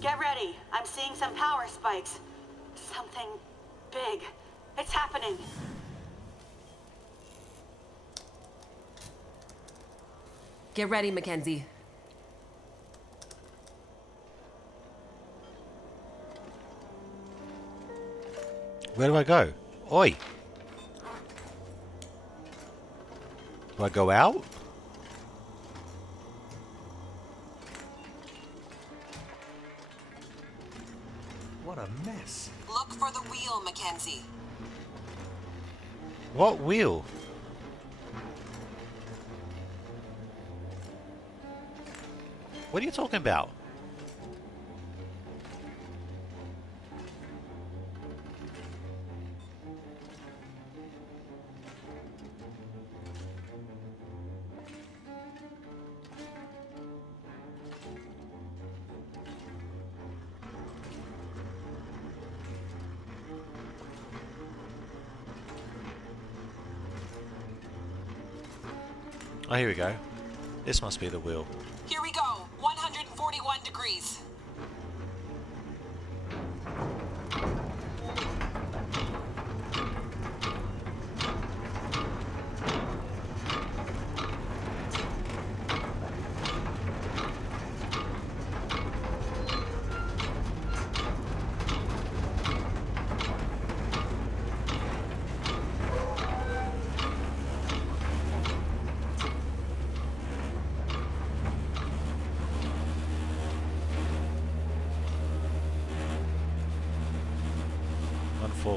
Get ready. I'm seeing some power spikes. Something big. It's happening. Get ready, Mackenzie. Where do I go? Oi! Do I go out? What a mess. Look for the wheel, Mackenzie. What wheel? What are you talking about? Oh, here we go. This must be the wheel. Here we go. 141 degrees.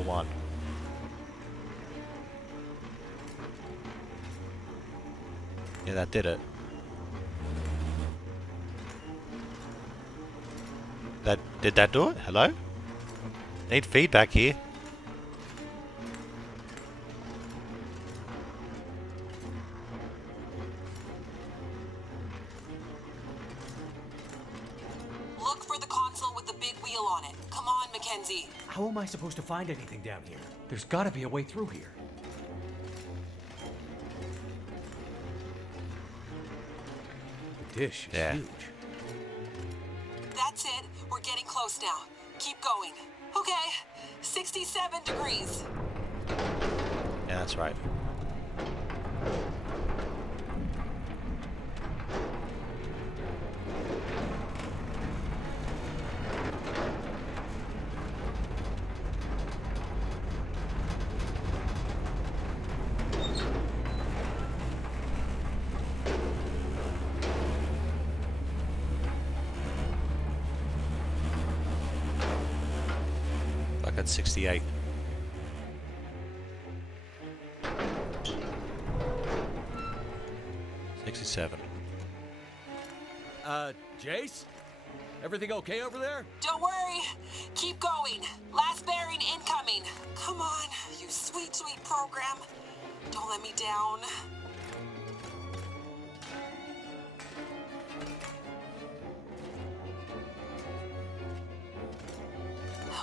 One. Yeah, that did it. Did that do it? Hello? Need feedback here. Look for the console with the big wheel on it. Come on, Mackenzie. How am I supposed to find anything down here? There's gotta be a way through here. The dish is huge. That's it. We're getting close now. Keep going. Okay. 67 degrees. Yeah, that's right. Like at 68. 57. Jace? Everything okay over there? Don't worry. Keep going. Last bearing incoming. Come on, you sweet, sweet program. Don't let me down.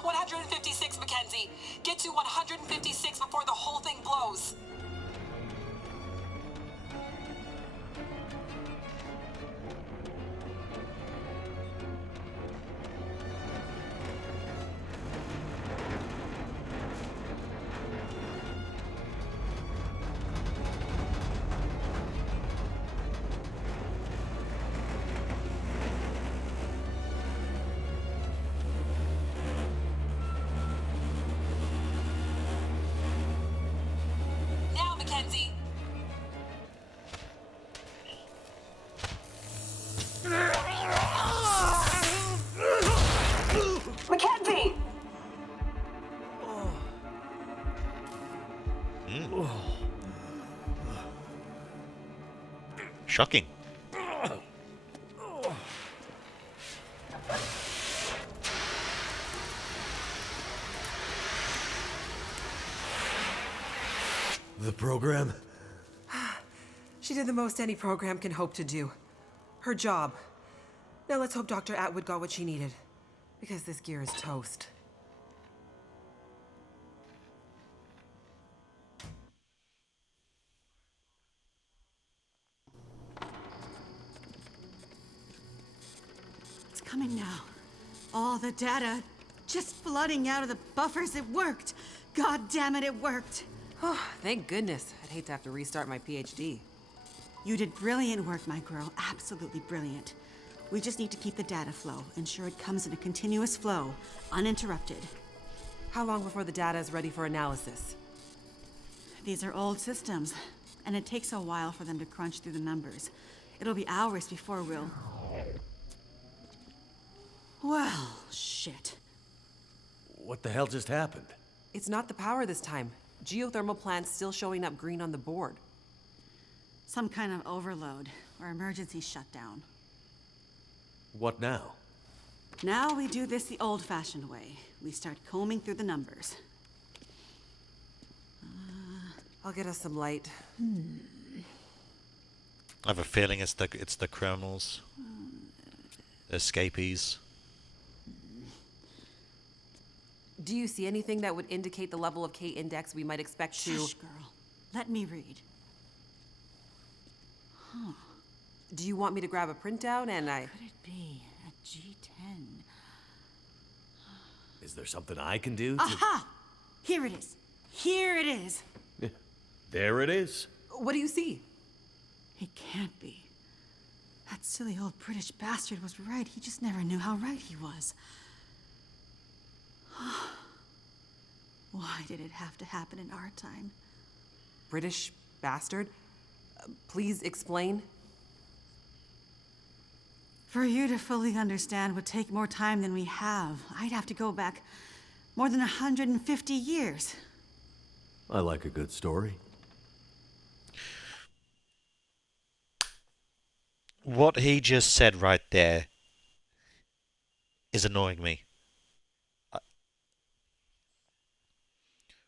"156, Mackenzie. Get to 156 before the whole thing blows." Now, Mackenzie. Mackenzie! Shocking. The program? She did the most any program can hope to do. Her job. Now let's hope Dr. Atwood got what she needed. Because this gear is toast. It's coming now. All the data just flooding out of the buffers. It worked. God damn it, it worked. Oh, thank goodness. I'd hate to have to restart my PhD. You did brilliant work, my girl. Absolutely brilliant. We just need to keep the data flow, ensure it comes in a continuous flow, uninterrupted. How long before the data is ready for analysis? These are old systems, and it takes a while for them to crunch through the numbers. It'll be hours before we'll... Well, shit. What the hell just happened? It's not the power this time. Geothermal plant's still showing up green on the board. Some kind of overload, or emergency shutdown. What now? Now we do this the old-fashioned way. We start combing through the numbers. I'll get us some light. I have a feeling it's the criminals, the escapees. Do you see anything that would indicate the level of K-index we might expect to... Shush, girl. Let me read. Do you want me to grab a printout and Could it be a G10? Is there something I can do to... Aha! Here it is. Here it is. There it is. What do you see? It can't be. That silly old British bastard was right. He just never knew how right he was. Why did it have to happen in our time? British bastard? Please explain. For you to fully understand would take more time than we have. I'd have to go back more than 150 years. I like a good story. What he just said right there is annoying me.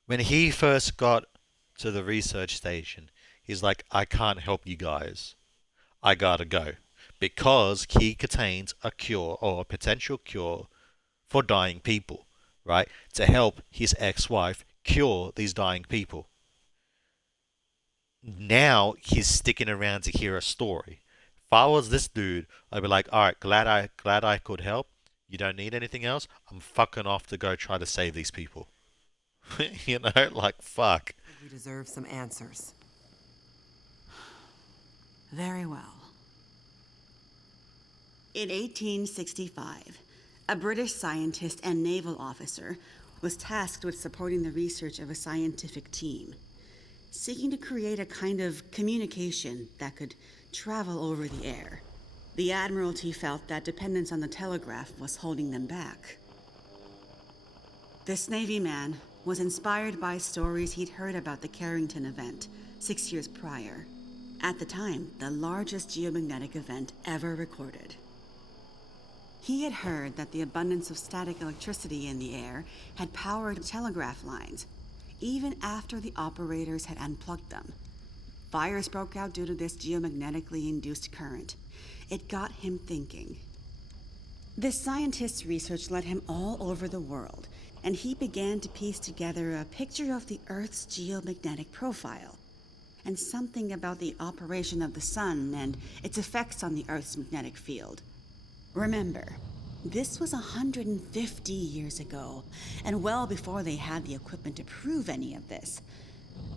When he first got to the research station, he's like, I can't help you guys. I gotta go. Because he contains a cure or a potential cure for dying people, right? To help his ex-wife cure these dying people. Now he's sticking around to hear a story. If I was this dude, I'd be like, alright, glad I could help. You don't need anything else? I'm fucking off to go try to save these people. You know, like, fuck. We deserve some answers. Very well. In 1865, a British scientist and naval officer was tasked with supporting the research of a scientific team, seeking to create a kind of communication that could travel over the air. The Admiralty felt that dependence on the telegraph was holding them back. This Navy man was inspired by stories he'd heard about the Carrington event 6 years prior. At the time, the largest geomagnetic event ever recorded. He had heard that the abundance of static electricity in the air had powered telegraph lines, even after the operators had unplugged them. Fires broke out due to this geomagnetically induced current. It got him thinking. This scientist's research led him all over the world, and he began to piece together a picture of the Earth's geomagnetic profile, and something about the operation of the sun and its effects on the Earth's magnetic field. Remember, this was 150 years ago, and well before they had the equipment to prove any of this.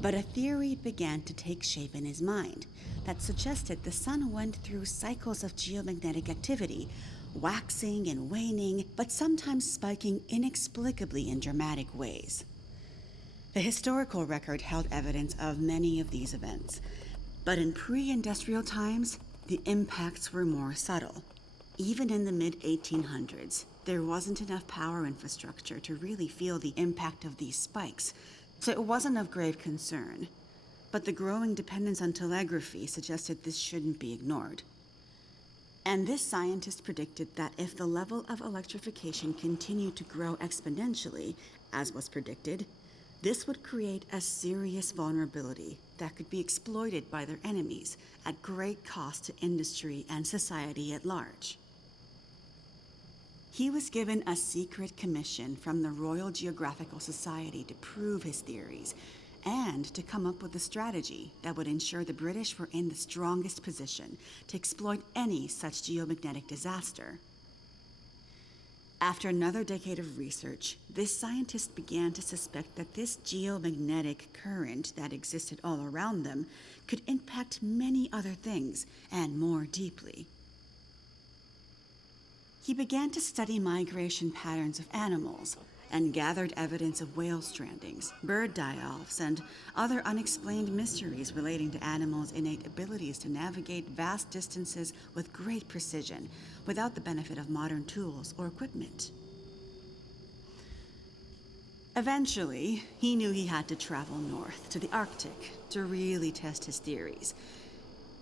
But a theory began to take shape in his mind that suggested the sun went through cycles of geomagnetic activity, waxing and waning, but sometimes spiking inexplicably in dramatic ways. The historical record held evidence of many of these events, but in pre-industrial times, the impacts were more subtle. Even in the mid-1800s, there wasn't enough power infrastructure to really feel the impact of these spikes, so it wasn't of grave concern. But the growing dependence on telegraphy suggested this shouldn't be ignored. And this scientist predicted that if the level of electrification continued to grow exponentially, as was predicted, this would create a serious vulnerability that could be exploited by their enemies at great cost to industry and society at large. He was given a secret commission from the Royal Geographical Society to prove his theories and to come up with a strategy that would ensure the British were in the strongest position to exploit any such geomagnetic disaster. After another decade of research, this scientist began to suspect that this geomagnetic current that existed all around them could impact many other things, and more deeply. He began to study migration patterns of animals and gathered evidence of whale strandings, bird die-offs, and other unexplained mysteries relating to animals' innate abilities to navigate vast distances with great precision without the benefit of modern tools or equipment. Eventually, he knew he had to travel north to the Arctic to really test his theories.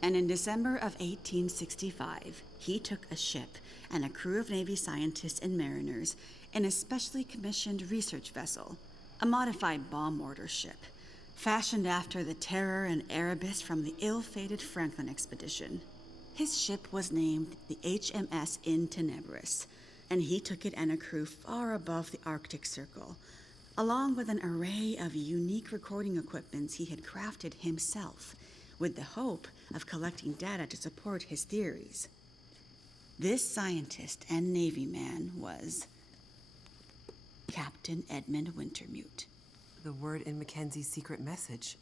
And in December of 1865, he took a ship and a crew of Navy scientists and mariners in a specially commissioned research vessel, a modified bomb mortar ship, fashioned after the Terror and Erebus from the ill-fated Franklin expedition. His ship was named the HMS In Tenebris, and he took it and a crew far above the Arctic Circle, along with an array of unique recording equipments he had crafted himself, with the hope of collecting data to support his theories. This scientist and Navy man was Captain Edmund Wintermute. The word in Mackenzie's secret message.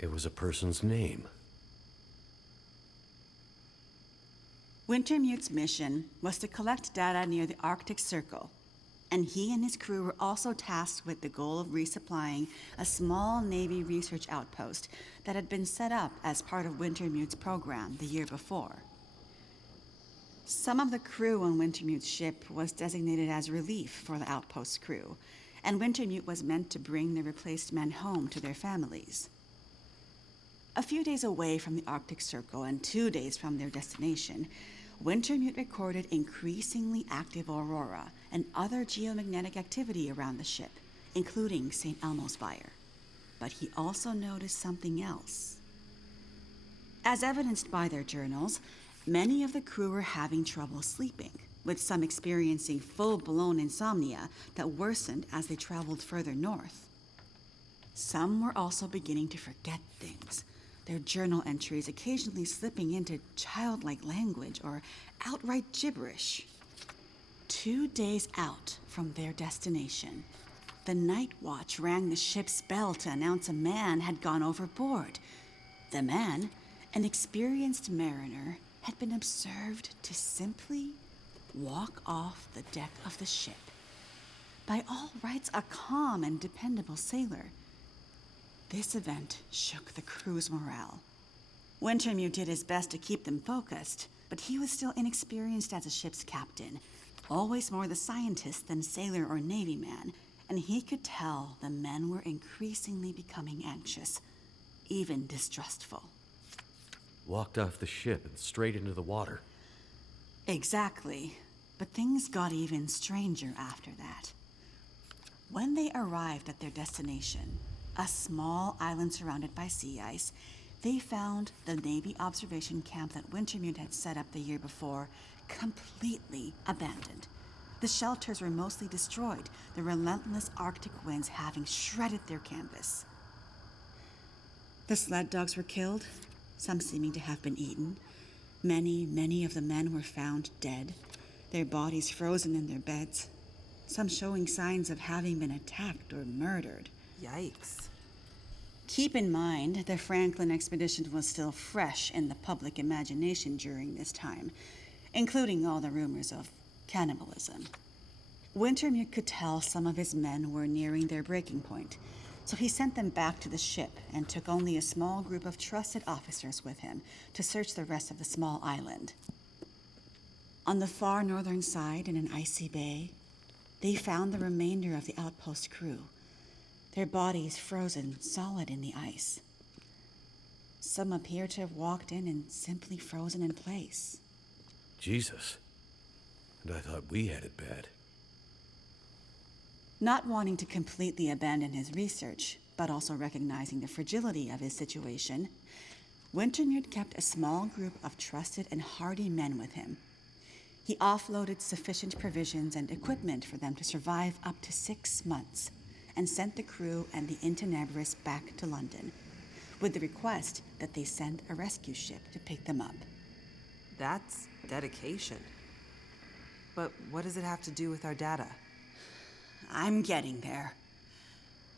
It was a person's name. Wintermute's mission was to collect data near the Arctic Circle, and he and his crew were also tasked with the goal of resupplying a small Navy research outpost that had been set up as part of Wintermute's program the year before. Some of the crew on Wintermute's ship was designated as relief for the outpost crew, and Wintermute was meant to bring the replaced men home to their families. A few days away from the Arctic Circle and 2 days from their destination, Wintermute recorded increasingly active aurora and other geomagnetic activity around the ship, including St. Elmo's fire. But he also noticed something else. As evidenced by their journals, many of the crew were having trouble sleeping, with some experiencing full-blown insomnia that worsened as they traveled further north. Some were also beginning to forget things, their journal entries occasionally slipping into childlike language or outright gibberish. 2 days out from their destination, the night watch rang the ship's bell to announce a man had gone overboard. The man, an experienced mariner, had been observed to simply walk off the deck of the ship. By all rights, a calm and dependable sailor. This event shook the crew's morale. Wintermute did his best to keep them focused, but he was still inexperienced as a ship's captain, always more the scientist than sailor or Navy man, and he could tell the men were increasingly becoming anxious. even distrustful. Walked off the ship and straight into the water. Exactly. But things got even stranger after that. When they arrived at their destination, a small island surrounded by sea ice, they found the Navy observation camp that Wintermute had set up the year before completely abandoned. The shelters were mostly destroyed, the relentless Arctic winds having shredded their canvas. The sled dogs were killed, some seeming to have been eaten. Many of the men were found dead, their bodies frozen in their beds, some showing signs of having been attacked or murdered. Yikes. Keep in mind, the Franklin expedition was still fresh in the public imagination during this time, including all the rumors of cannibalism. Wintermute could tell some of his men were nearing their breaking point, so he sent them back to the ship and took only a small group of trusted officers with him to search the rest of the small island. On the far northern side, in an icy bay, they found the remainder of the outpost crew, their bodies frozen solid in the ice. Some appear to have walked in and simply frozen in place. Jesus. And I thought we had it bad. Not wanting to completely abandon his research, but also recognizing the fragility of his situation, Wintermute kept a small group of trusted and hardy men with him. He offloaded sufficient provisions and equipment for them to survive up to 6 months, and sent the crew and the Intenebris back to London, with the request that they send a rescue ship to pick them up. That's dedication. But what does it have to do with our data? I'm getting there.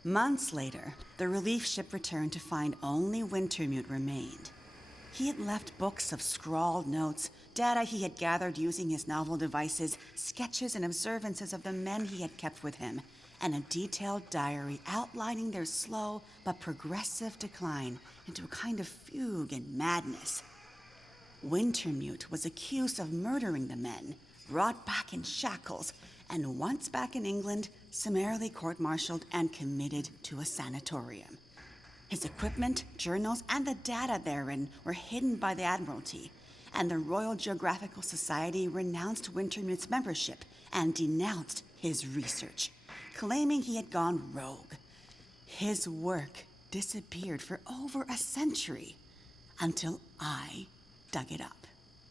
Months later, the relief ship returned to find only Wintermute remained. He had left books of scrawled notes, data he had gathered using his novel devices, sketches and observances of the men he had kept with him, and a detailed diary outlining their slow but progressive decline into a kind of fugue and madness. Wintermute was accused of murdering the men, brought back in shackles, and once back in England, summarily court-martialed and committed to a sanatorium. His equipment, journals, and the data therein were hidden by the Admiralty, and the Royal Geographical Society renounced Wintermute's membership and denounced his research, claiming he had gone rogue. His work disappeared for over a century, until I dug it up.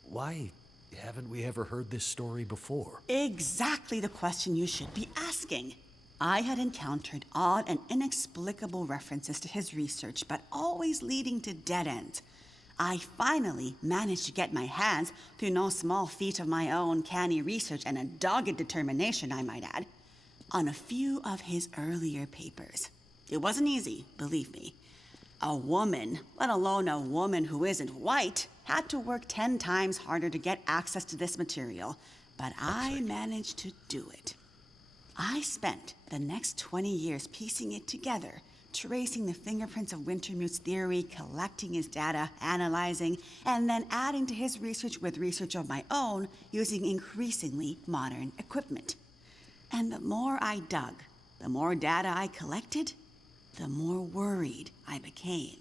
Why haven't we ever heard this story before? Exactly the question you should be asking. I had encountered odd and inexplicable references to his research, but always leading to dead ends. I finally managed to get my hands, through no small feat of my own canny research and a dogged determination, I might add, on a few of his earlier papers. It wasn't easy, believe me. A woman, let alone a woman who isn't white, had to work 10 times harder to get access to this material, but I managed to do it. I spent the next 20 years piecing it together, tracing the fingerprints of Wintermute's theory, collecting his data, analyzing, and then adding to his research with research of my own using increasingly modern equipment. And the more I dug, the more data I collected, the more worried I became.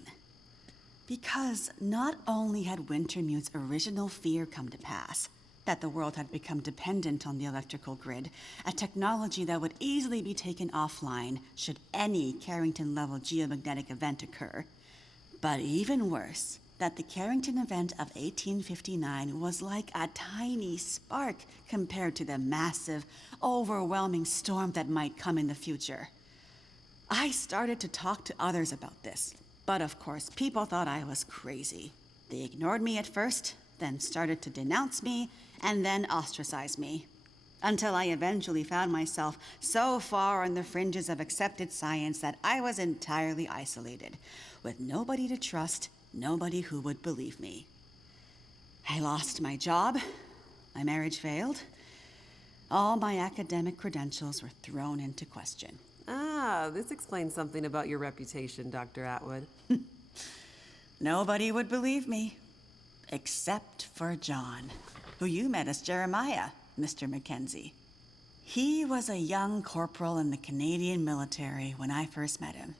Because not only had Wintermute's original fear come to pass, that the world had become dependent on the electrical grid, a technology that would easily be taken offline should any Carrington-level geomagnetic event occur, but even worse, that the Carrington event of 1859 was like a tiny spark compared to the massive, overwhelming storm that might come in the future. I started to talk to others about this, but of course, people thought I was crazy. They ignored me at first, then started to denounce me, and then ostracize me, until I eventually found myself so far on the fringes of accepted science that I was entirely isolated, with nobody to trust, nobody who would believe me. I lost my job, my marriage failed, all my academic credentials were thrown into question. Ah, this explains something about your reputation, Dr. Atwood. Nobody would believe me, except for John, who you met as Jeremiah, Mr. Mackenzie. He was a young corporal in the Canadian military when I first met him.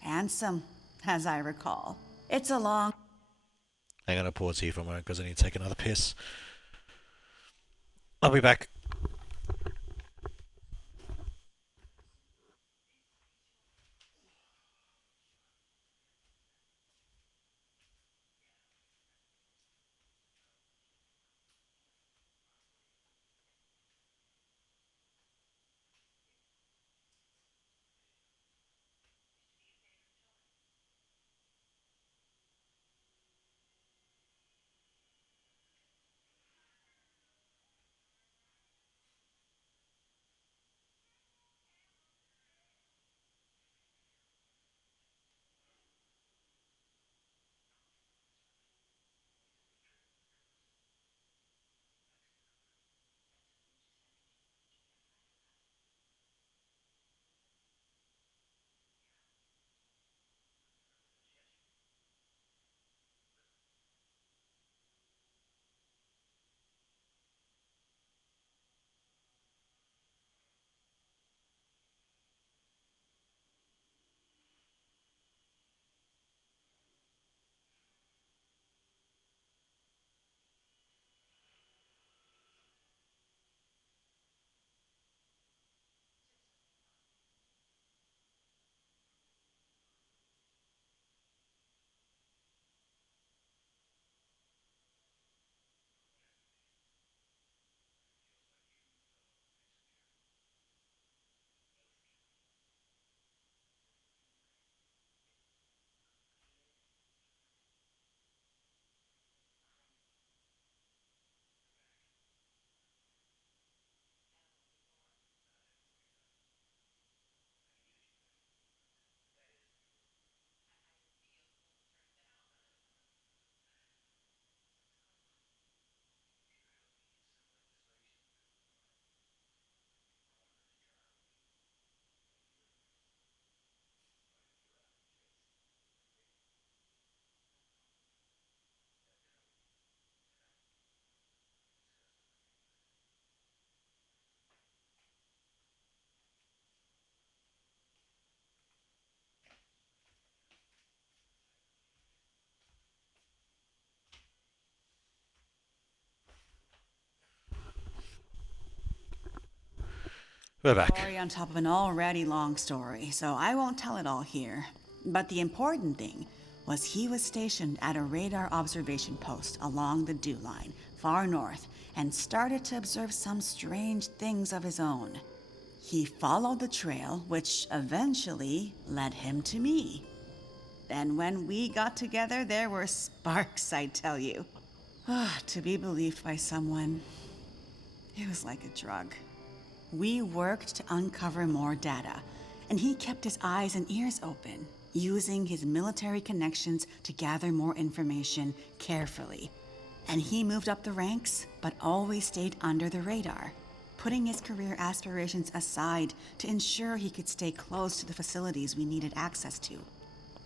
Handsome, as I recall. It's a long... I'm going to pause here for a moment because I need to take another piss. I'll be back. We're back. Story on top of an already long story, so I won't tell it all here. But the important thing was he was stationed at a radar observation post along the dew line, far north, and started to observe some strange things of his own. He followed the trail, which eventually led him to me. Then when we got together, there were sparks, I tell you. To be believed by someone, it was like a drug. We worked to uncover more data, and he kept his eyes and ears open, using his military connections to gather more information carefully. And he moved up the ranks, but always stayed under the radar, putting his career aspirations aside to ensure he could stay close to the facilities we needed access to.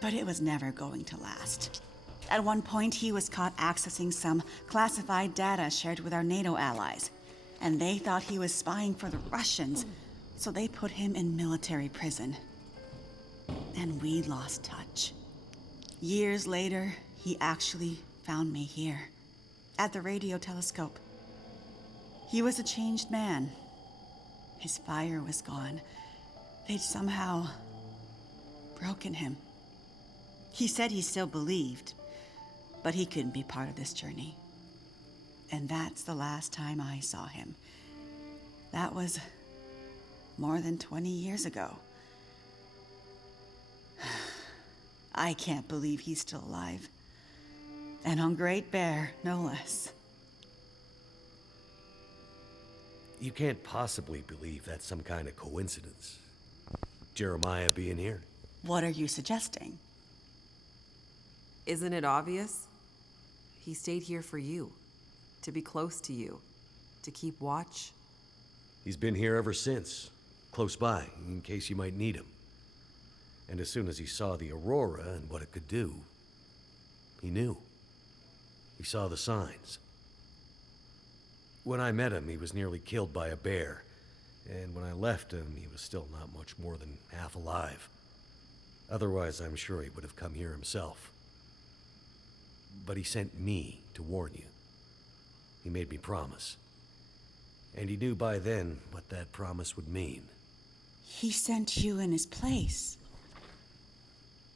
But it was never going to last. At one point, he was caught accessing some classified data shared with our NATO allies, and they thought he was spying for the Russians, so they put him in military prison. And we lost touch. Years later, he actually found me here, at the radio telescope. He was a changed man. His fire was gone. They'd somehow broken him. He said he still believed, but he couldn't be part of this journey. And that's the last time I saw him. That was more than 20 years ago. I can't believe he's still alive. And on Great Bear, no less. You can't possibly believe that's some kind of coincidence. Jeremiah being here. What are you suggesting? Isn't it obvious? He stayed here for you, to be close to you, to keep watch. He's been here ever since, close by, in case you might need him. And as soon as he saw the Aurora and what it could do, he knew. He saw the signs. When I met him, he was nearly killed by a bear. And when I left him, he was still not much more than half alive. Otherwise, I'm sure he would have come here himself. But he sent me to warn you. He made me promise. And he knew by then what that promise would mean. He sent you in his place.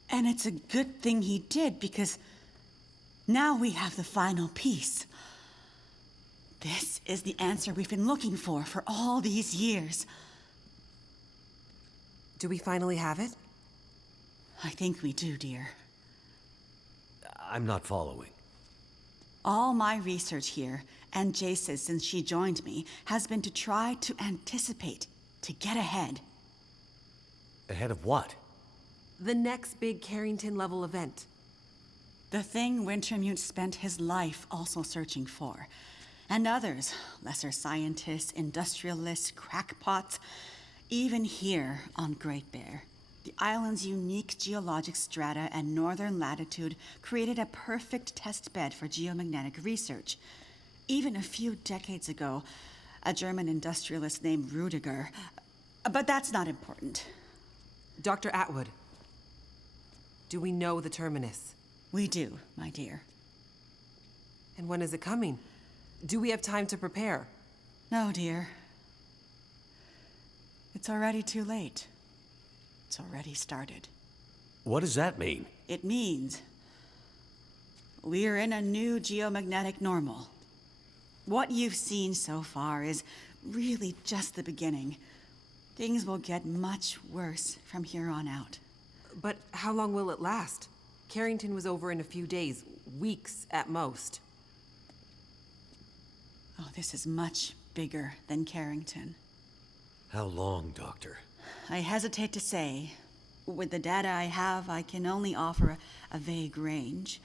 And it's a good thing he did, because now we have the final piece. This is the answer we've been looking for all these years. Do we finally have it? I think we do, dear. I'm not following. All my research here, and Jace's since she joined me, has been to try to anticipate, to get ahead. Ahead of what? The next big Carrington-level event. The thing Wintermute spent his life also searching for. And others, lesser scientists, industrialists, crackpots, even here on Great Bear. The island's unique geologic strata and northern latitude created a perfect test bed for geomagnetic research. Even a few decades ago, a German industrialist named Rudiger. But that's not important. Dr. Atwood, do we know the terminus? We do, my dear. And when is it coming? Do we have time to prepare? No, dear. It's already too late. It's already started. What does that mean? It means we're in a new geomagnetic normal. What you've seen so far is really just the beginning. Things will get much worse from here on out. But how long will it last? Carrington was over in a few days, weeks at most. Oh, this is much bigger than Carrington. How long, Doctor? I hesitate to say. With the data I have, I can only offer a vague range.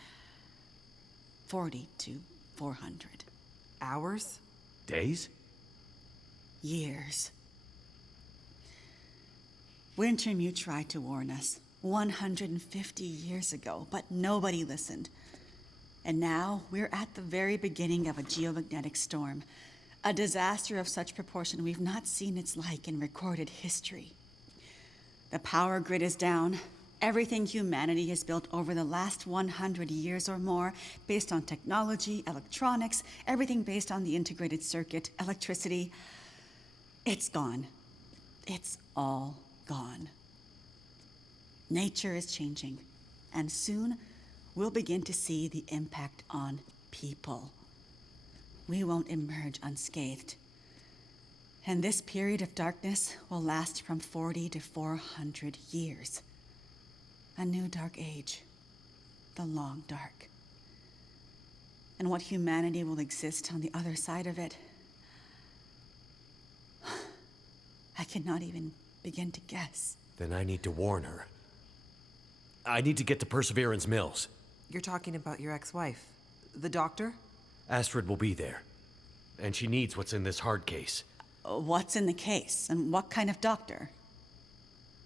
40 to 400. Hours? Days? Years. Wintermute tried to warn us 150 years ago, but nobody listened. And now we're at the very beginning of a geomagnetic storm. A disaster of such proportion we've not seen its like in recorded history. The power grid is down. Everything humanity has built over the last 100 years or more, based on technology, electronics, everything based on the integrated circuit, electricity, it's gone. It's all gone. Nature is changing, and soon we'll begin to see the impact on people. We won't emerge unscathed. And this period of darkness will last from 40 to 400 years. A new dark age. The long dark. And what humanity will exist on the other side of it, I cannot even begin to guess. Then I need to warn her. I need to get to Perseverance Mills. You're talking about your ex-wife, the doctor? Astrid will be there. And she needs what's in this hard case. What's in the case, and what kind of doctor?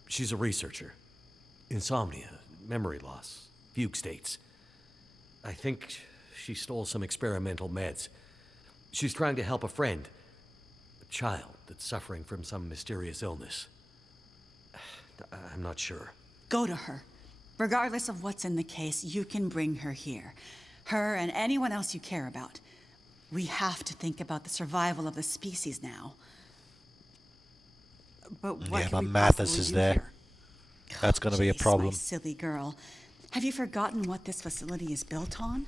She's a researcher. Insomnia, memory loss, fugue states. I think she stole some experimental meds. She's trying to help a friend, a child that's suffering from some mysterious illness. I'm not sure. Go to her. Regardless of what's in the case, you can bring her here. Her and anyone else you care about. We have to think about the survival of the species now. But what Yeah, can but we Mathis possibly is do there. here? That's going to be a Jace, problem. My silly girl. Have you forgotten what this facility is built on?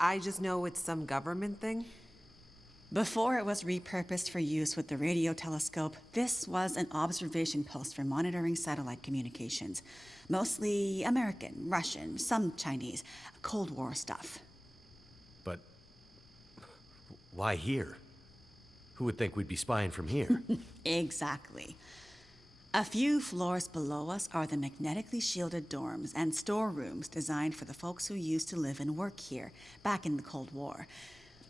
I just know it's some government thing. Before it was repurposed for use with the radio telescope, this was an observation post for monitoring satellite communications. Mostly American, Russian, some Chinese, Cold War stuff. But why here? Who would think we'd be spying from here? Exactly. A few floors below us are the magnetically shielded dorms and storerooms designed for the folks who used to live and work here, back in the Cold War.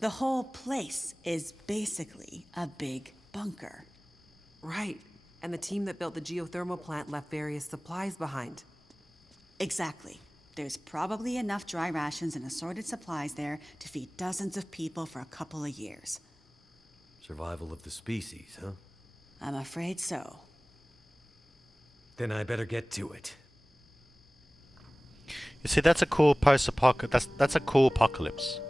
The whole place is basically a big bunker. Right. And the team that built the geothermal plant left various supplies behind. Exactly. There's probably enough dry rations and assorted supplies there to feed dozens of people for a couple of years. Survival of the species, huh? I'm afraid so. Then I better get to it. You see, that's a cool post-apocalypse. That's a cool apocalypse.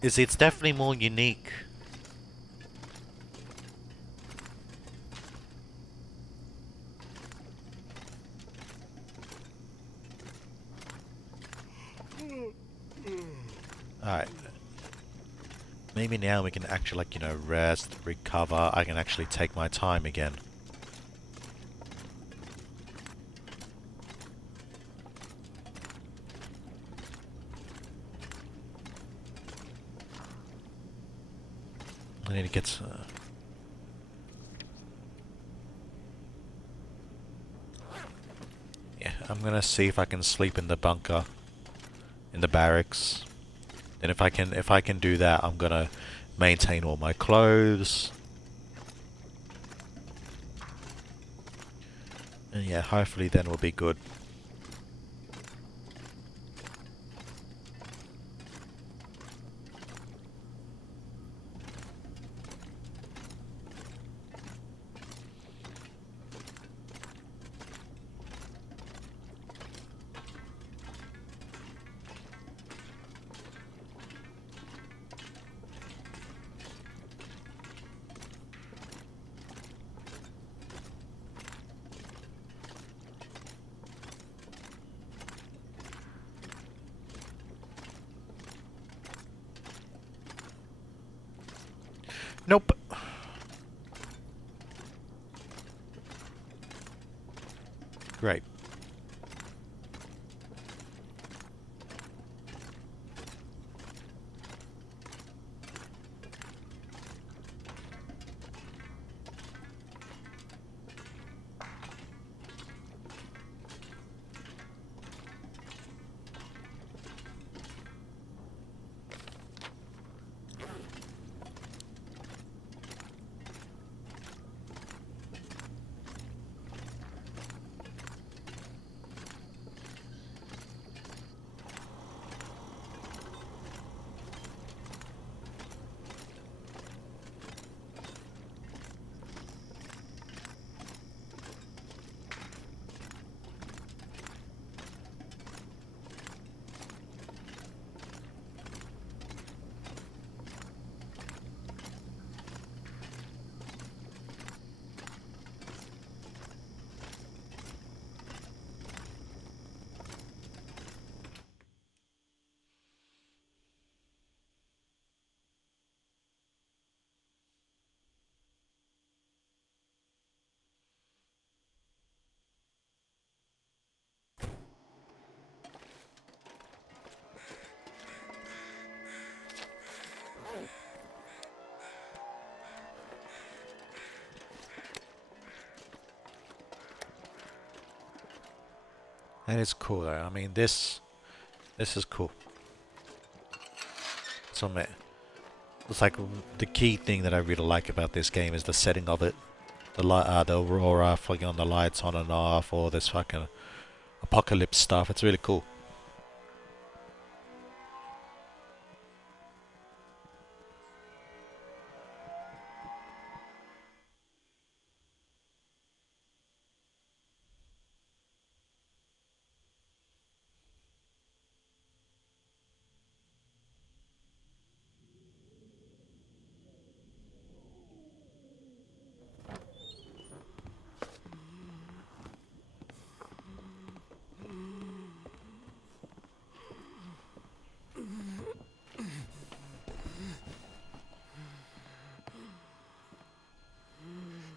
It's definitely more unique. Alright. Maybe now we can actually, like, you know, rest, recover. I can actually take my time again. I need to get... yeah, I'm gonna see if I can sleep in the bunker. In the barracks. And if I can do that, I'm gonna maintain all my clothes. And yeah, hopefully then we'll be good. Nope. Great. That is cool though. I mean, this is cool. So it's like the key thing that I really like about this game is the setting of it. The light, the aurora, flicking on the lights on and off, all this fucking apocalypse stuff. It's really cool.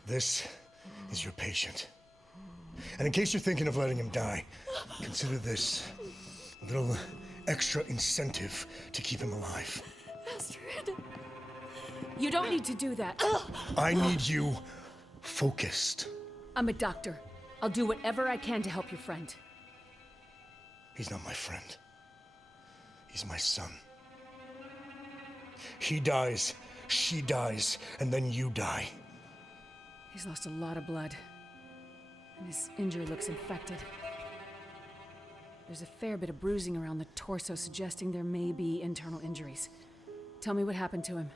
This is your patient. And in case you're thinking of letting him die, consider this a little extra incentive to keep him alive. Astrid, you don't need to do that. I need you focused. I'm a doctor. I'll do whatever I can to help your friend. He's not my friend. He's my son. He dies, she dies, and then you die. He's lost a lot of blood, and his injury looks infected. There's a fair bit of bruising around the torso, suggesting there may be internal injuries. Tell me what happened to him.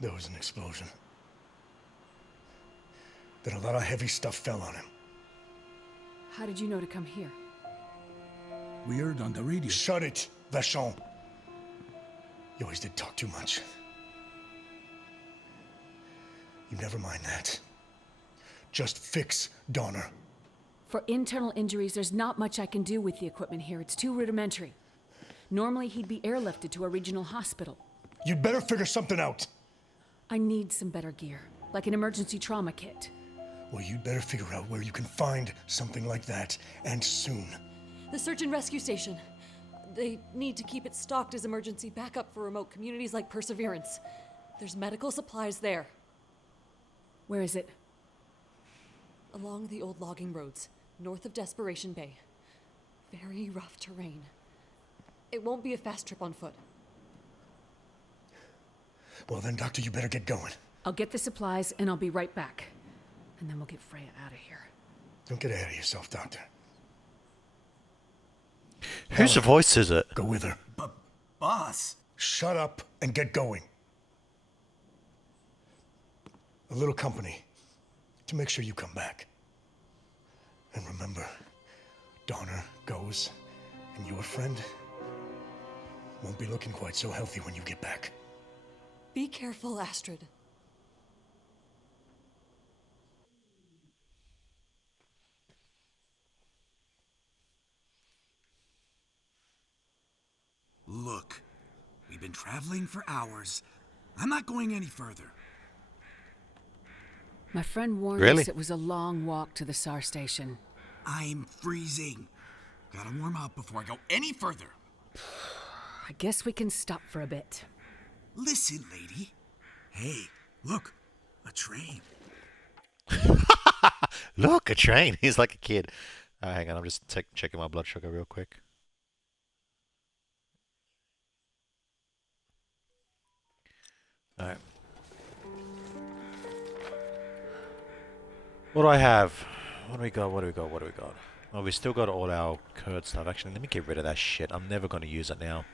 There was an explosion. that a lot of heavy stuff fell on him. How did you know to come here? We heard on the radio. Shut it, Vachon. You always did talk too much. You never mind that. Just fix Donner. For internal injuries, there's not much I can do with the equipment here. It's too rudimentary. Normally, he'd be airlifted to a regional hospital. You'd better figure something out. I need some better gear, like an emergency trauma kit. Well, you'd better figure out where you can find something like that, and soon. The search and rescue station. They need to keep it stocked as emergency backup for remote communities like Perseverance. There's medical supplies there. Where is it? Along the old logging roads, north of Desperation Bay. Very rough terrain. It won't be a fast trip on foot. Well then, Doctor, you better get going. I'll get the supplies and I'll be right back. And then we'll get Freya out of here. Don't get ahead of yourself, Doctor. Whose voice is it? Go with her. Boss. Shut up and get going. A little company to make sure you come back. And remember, Donner goes, and your friend won't be looking quite so healthy when you get back. Be careful, Astrid. Look, we've been traveling for hours. I'm not going any further. My friend warned Really? us it was a long walk to the SAR station. I'm freezing. Gotta warm up before I go any further. I guess we can stop for a bit. Listen, lady. Hey, look, a train. Look, a train. He's like a kid. Hang on, I'm just checking my blood sugar real quick. Alright. What do I have? What do we got? What do we got? What do we got? Oh, we still got all our curd stuff. Actually, let me get rid of that shit. I'm never going to use it now.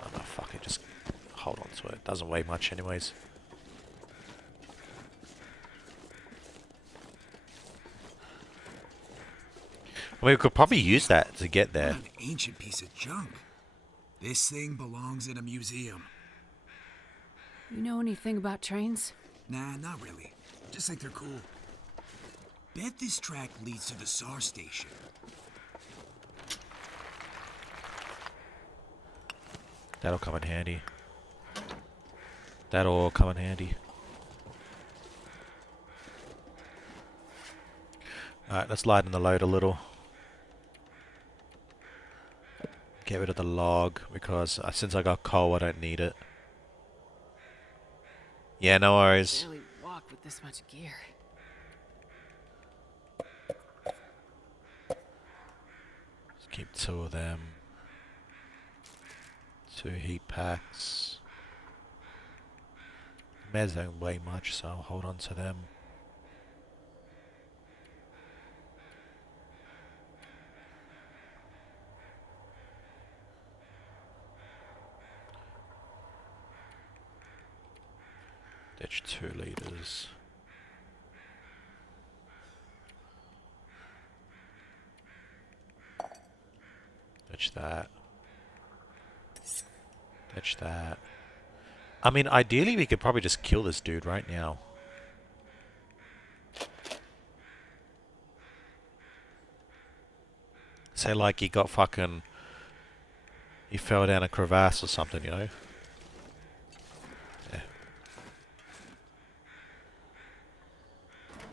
Oh, no, fuck it. Just hold on to it. It doesn't weigh much anyways. We could probably use that to get there. What an ancient piece of junk. This thing belongs in a museum. You know anything about trains? Nah, not really. Just think they're cool. Bet this track leads to the SAR station. That'll come in handy. That'll come in handy. Alright, let's lighten the load a little. Get rid of the log, because since I got coal, I don't need it. Yeah, no worries. Barely walk with this much gear. Let's keep 2 of them. 2 heat packs. Meds don't weigh much, so I'll hold on to them. Ditch 2 liters. Ditch that. Ditch that. I mean, ideally we could probably just kill this dude right now. Say like he got fucking... He fell down a crevasse or something, you know?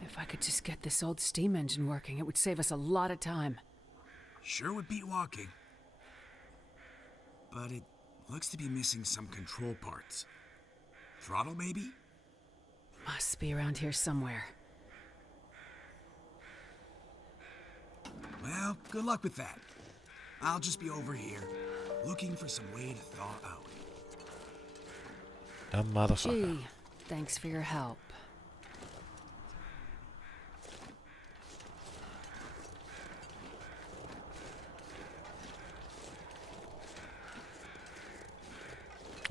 If I could just get this old steam engine working, it would save us a lot of time. Sure would beat walking. But it looks to be missing some control parts. Throttle, maybe? Must be around here somewhere. Well, good luck with that. I'll just be over here, looking for some way to thaw out. Dumb motherfucker. Gee, thanks for your help.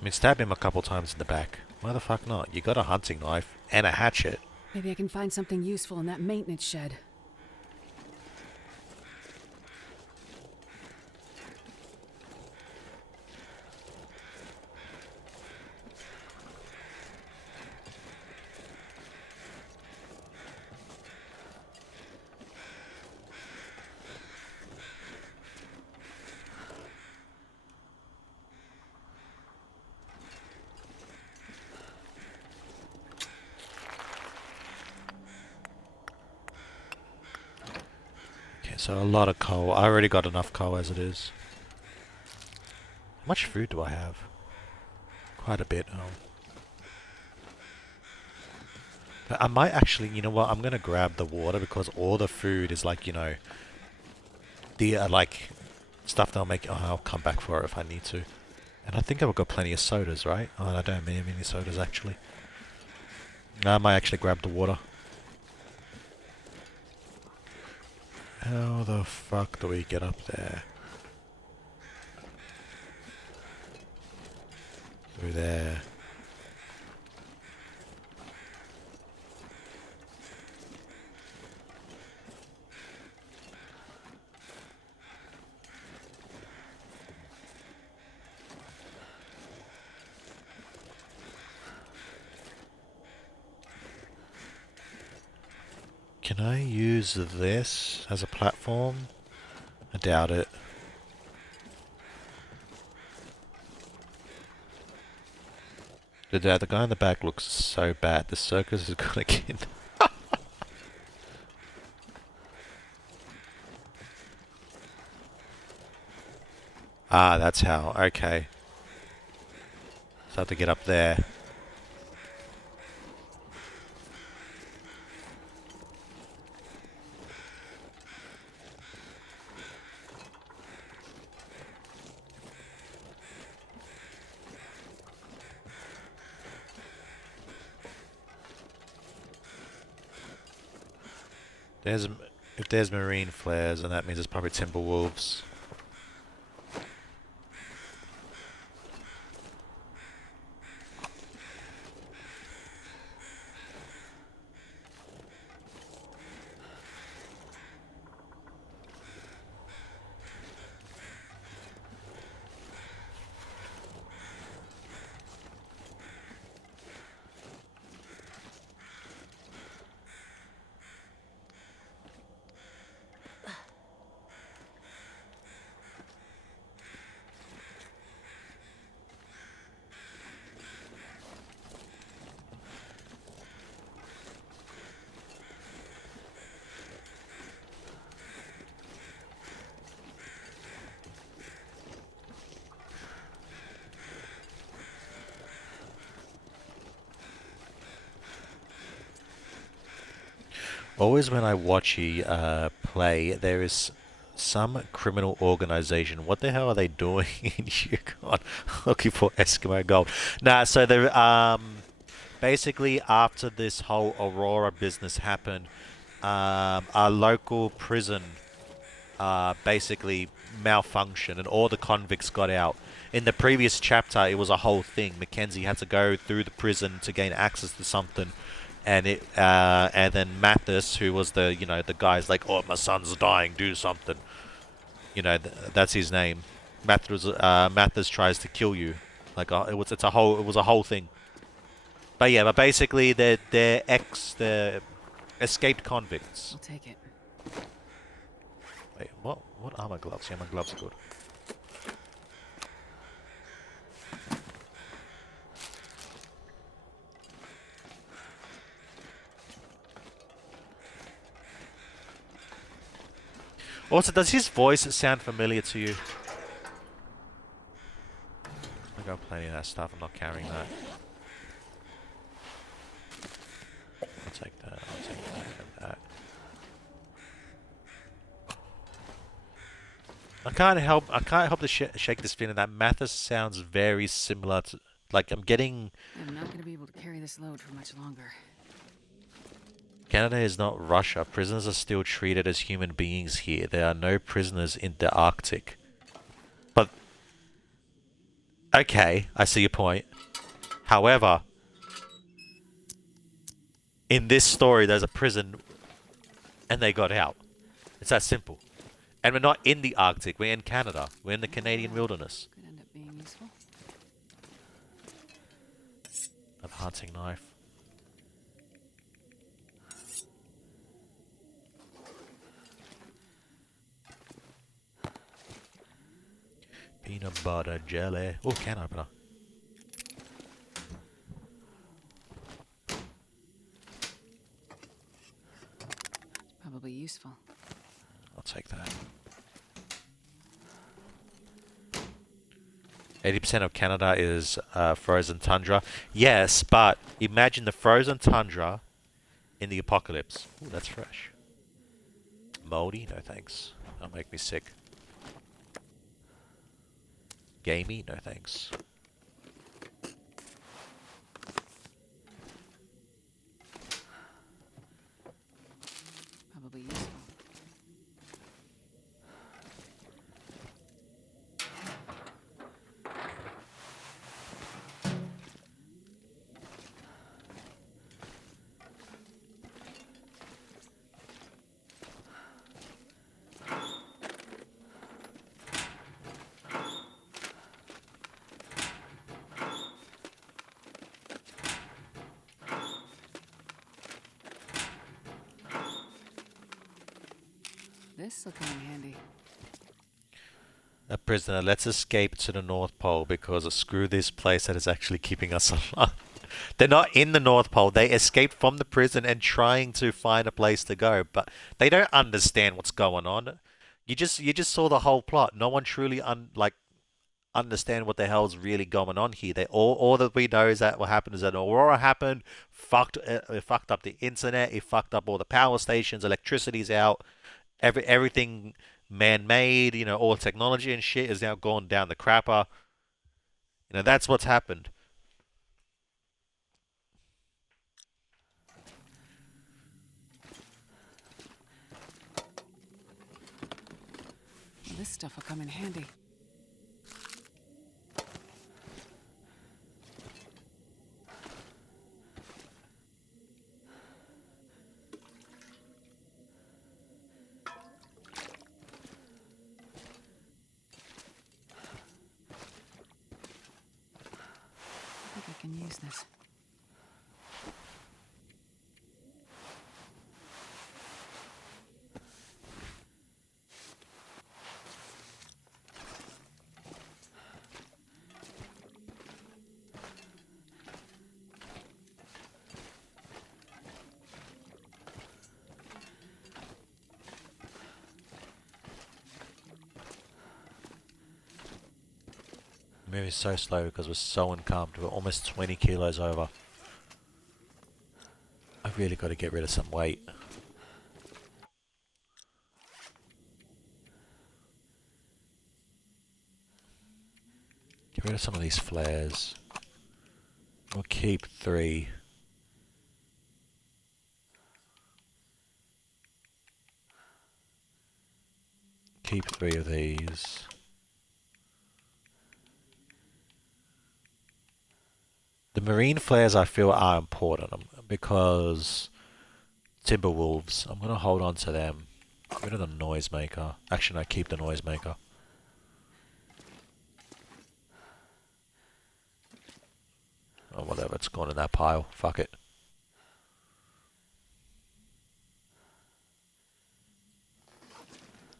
I mean, stab him a couple times in the back. Why the fuck not? You got a hunting knife and a hatchet. Maybe I can find something useful in that maintenance shed. So a lot of coal. I already got enough coal as it is. How much food do I have? Quite a bit. But I might actually, you know what, I'm going to grab the water because all the food is like, you know, the like stuff they'll make. Oh, I'll come back for it if I need to. And I think I've got plenty of sodas, right? Oh, I don't have many sodas actually. No, I might actually grab the water. How the fuck do we get up there? Through there. Can I use this as a platform? I doubt it. The guy in the back looks so bad. The circus is gonna get... Ah, that's how. Okay. So I have to get up there. If there's marine flares, then that means it's probably timber wolves. Always when I watch you play, there is some criminal organization. What the hell are they doing in Yukon looking for Eskimo gold? Nah, so they're basically after this whole Aurora business happened, our local prison basically malfunctioned and all the convicts got out. In the previous chapter, it was a whole thing. Mackenzie had to go through the prison to gain access to something. And then Mathis, who was the guy's like, oh, my son's dying, do something. That's his name. Mathis tries to kill you. Like it was a whole thing. But basically they're escaped convicts. I'll take it. Wait, what are my gloves? Yeah, my gloves are good. Also, does his voice sound familiar to you? I got plenty of that stuff. I'm not carrying that. I'll take that. I'll take that and that. I can't help to shake this feeling that Mathis sounds very similar to. Like I'm not going to be able to carry this load for much longer. Canada is not Russia. Prisoners are still treated as human beings here. There are no prisoners in the Arctic. But Okay, I see your point. However, in this story, there's a prison and they got out. It's that simple. And we're not in the Arctic, we're in Canada. We're in the Canadian wilderness. Could end up being useful. A hunting knife. Peanut butter jelly. Oh, can opener. Probably useful. I'll take that. 80% of Canada is frozen tundra. Yes, but imagine the frozen tundra in the apocalypse. Ooh, that's fresh. Moldy? No thanks. That'll make me sick. Gamey? No thanks. Probably useful. This will come in handy. A prisoner, let's escape to the North Pole because screw this place that is actually keeping us alive. They're not in the North Pole. They escaped from the prison and trying to find a place to go, but they don't understand what's going on. You just saw the whole plot. No one truly understand what the hell's really going on here. They all that we know is that what happened is that Aurora happened, it fucked up the internet, it fucked up all the power stations, electricity's out, everything man-made, you know, all technology and shit is now gone down the crapper. You know, that's what's happened. Well, this stuff will come in handy. I think I can use this. Moving so slow because we're so uncalmed. We're almost 20 kilos over. I've really got to get rid of some weight. Get rid of some of these flares. We'll keep 3. Keep 3 of these. The marine flares I feel are important because Timberwolves, I'm going to hold on to them. Get rid of the noisemaker. Actually, no, keep the noisemaker. Oh, whatever, it's gone in that pile. Fuck it.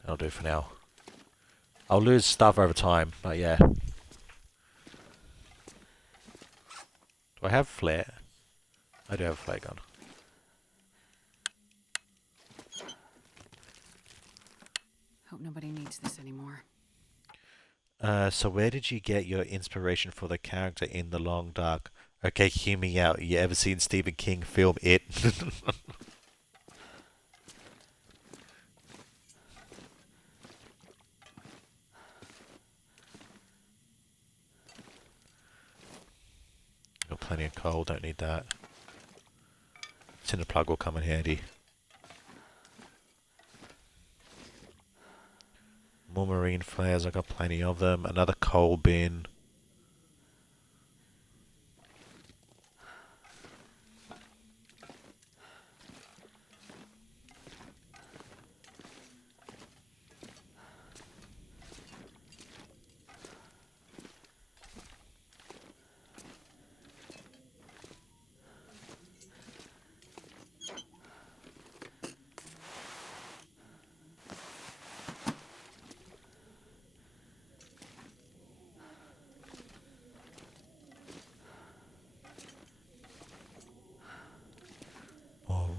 That'll do for now. I'll lose stuff over time, but yeah. Do I have flare? I do have a flare gun. Hope nobody needs this anymore. So where did you get your inspiration for the character in The Long Dark? Okay, hear me out. You ever seen Stephen King film It? Got plenty of coal, don't need that. Cinder plug will come in handy. More marine flares, I got plenty of them. Another coal bin.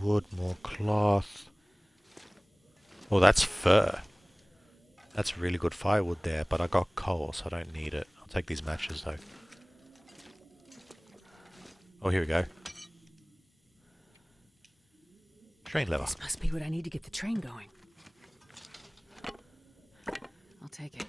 wood, more cloth. Oh, that's fur. That's really good firewood there, but I got coal, so I don't need it. I'll take these matches, though. Oh, here we go. Train lever. This must be what I need to get the train going. I'll take it.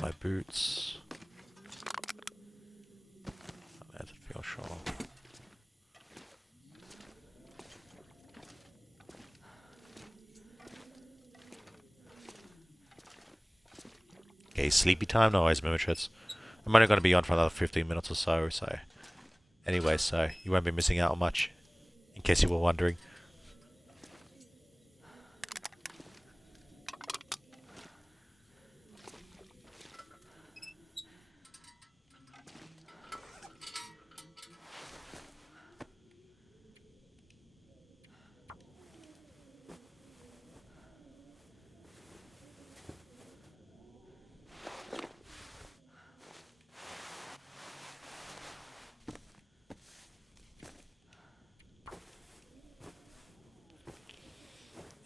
My boots. There's a fuel shawl. Okay, sleepy time? No worries, Mimitrits. I'm only going to be on for another 15 minutes or so. Anyway, so you won't be missing out on much, in case you were wondering.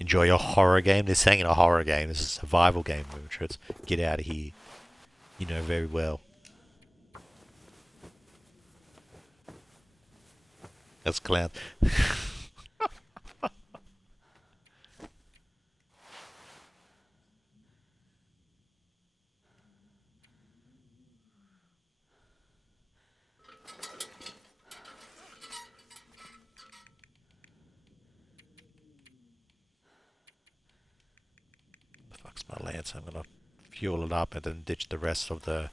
Enjoy your horror game? This ain't a horror game. This is a survival game, Mimitrits. Get out of here. You know very well. That's clown. Fuck's my lance. I'm gonna fuel it up and then ditch the rest of the...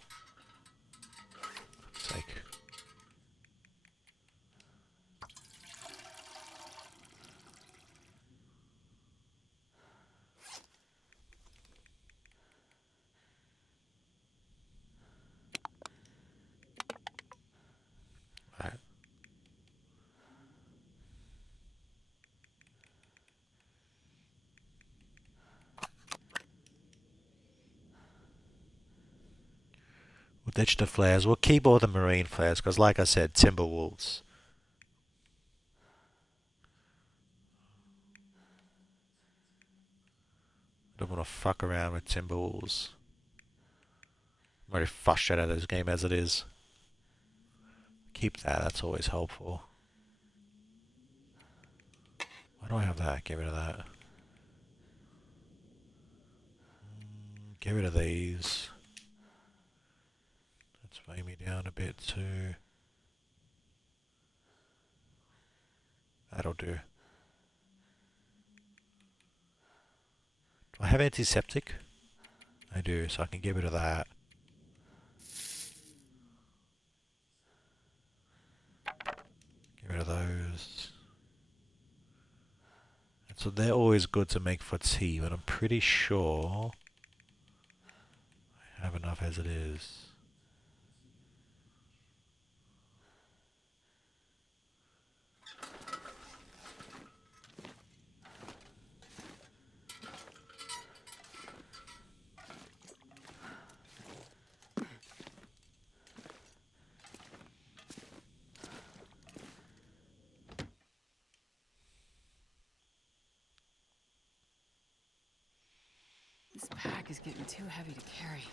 Fuck's sake. Right. We'll ditch the flares. We'll keep all the marine flares, because like I said, Timberwolves. Don't want to fuck around with Timberwolves. I'm already frustrated at this game as it is. Keep that, that's always helpful. Why do I have that? Get rid of that. Get rid of these. Let's weigh me down a bit too. That'll do. Do I have antiseptic? I do, so I can get rid of that. Get rid of those. And so they're always good to make for tea, but I'm pretty sure I have enough as it is. This pack is getting too heavy to carry.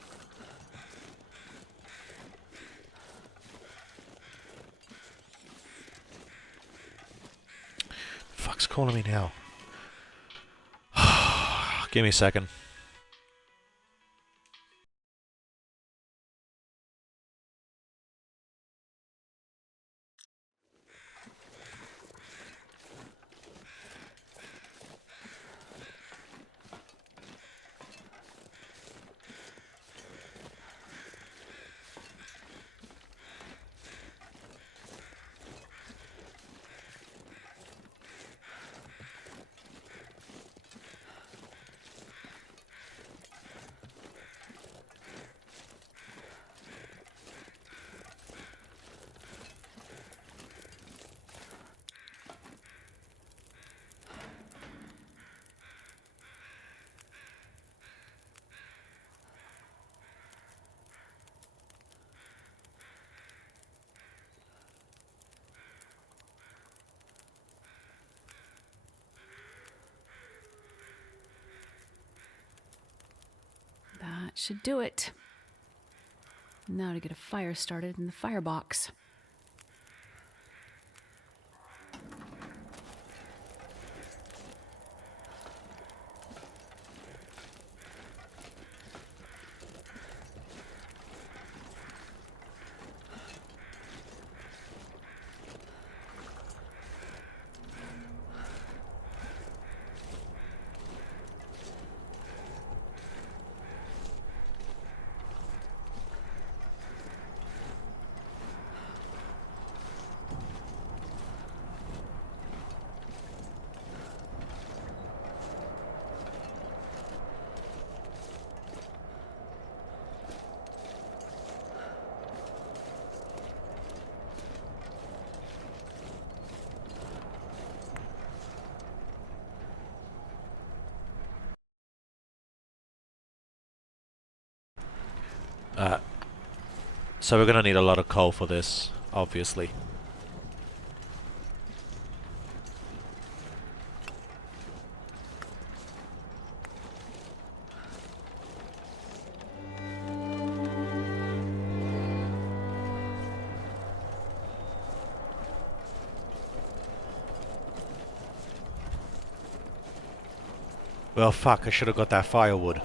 Fuck's calling me now. Give me a second. should do it. Now to get a fire started in the firebox. So we're gonna need a lot of coal for this, obviously. Well, fuck, I should have got that firewood.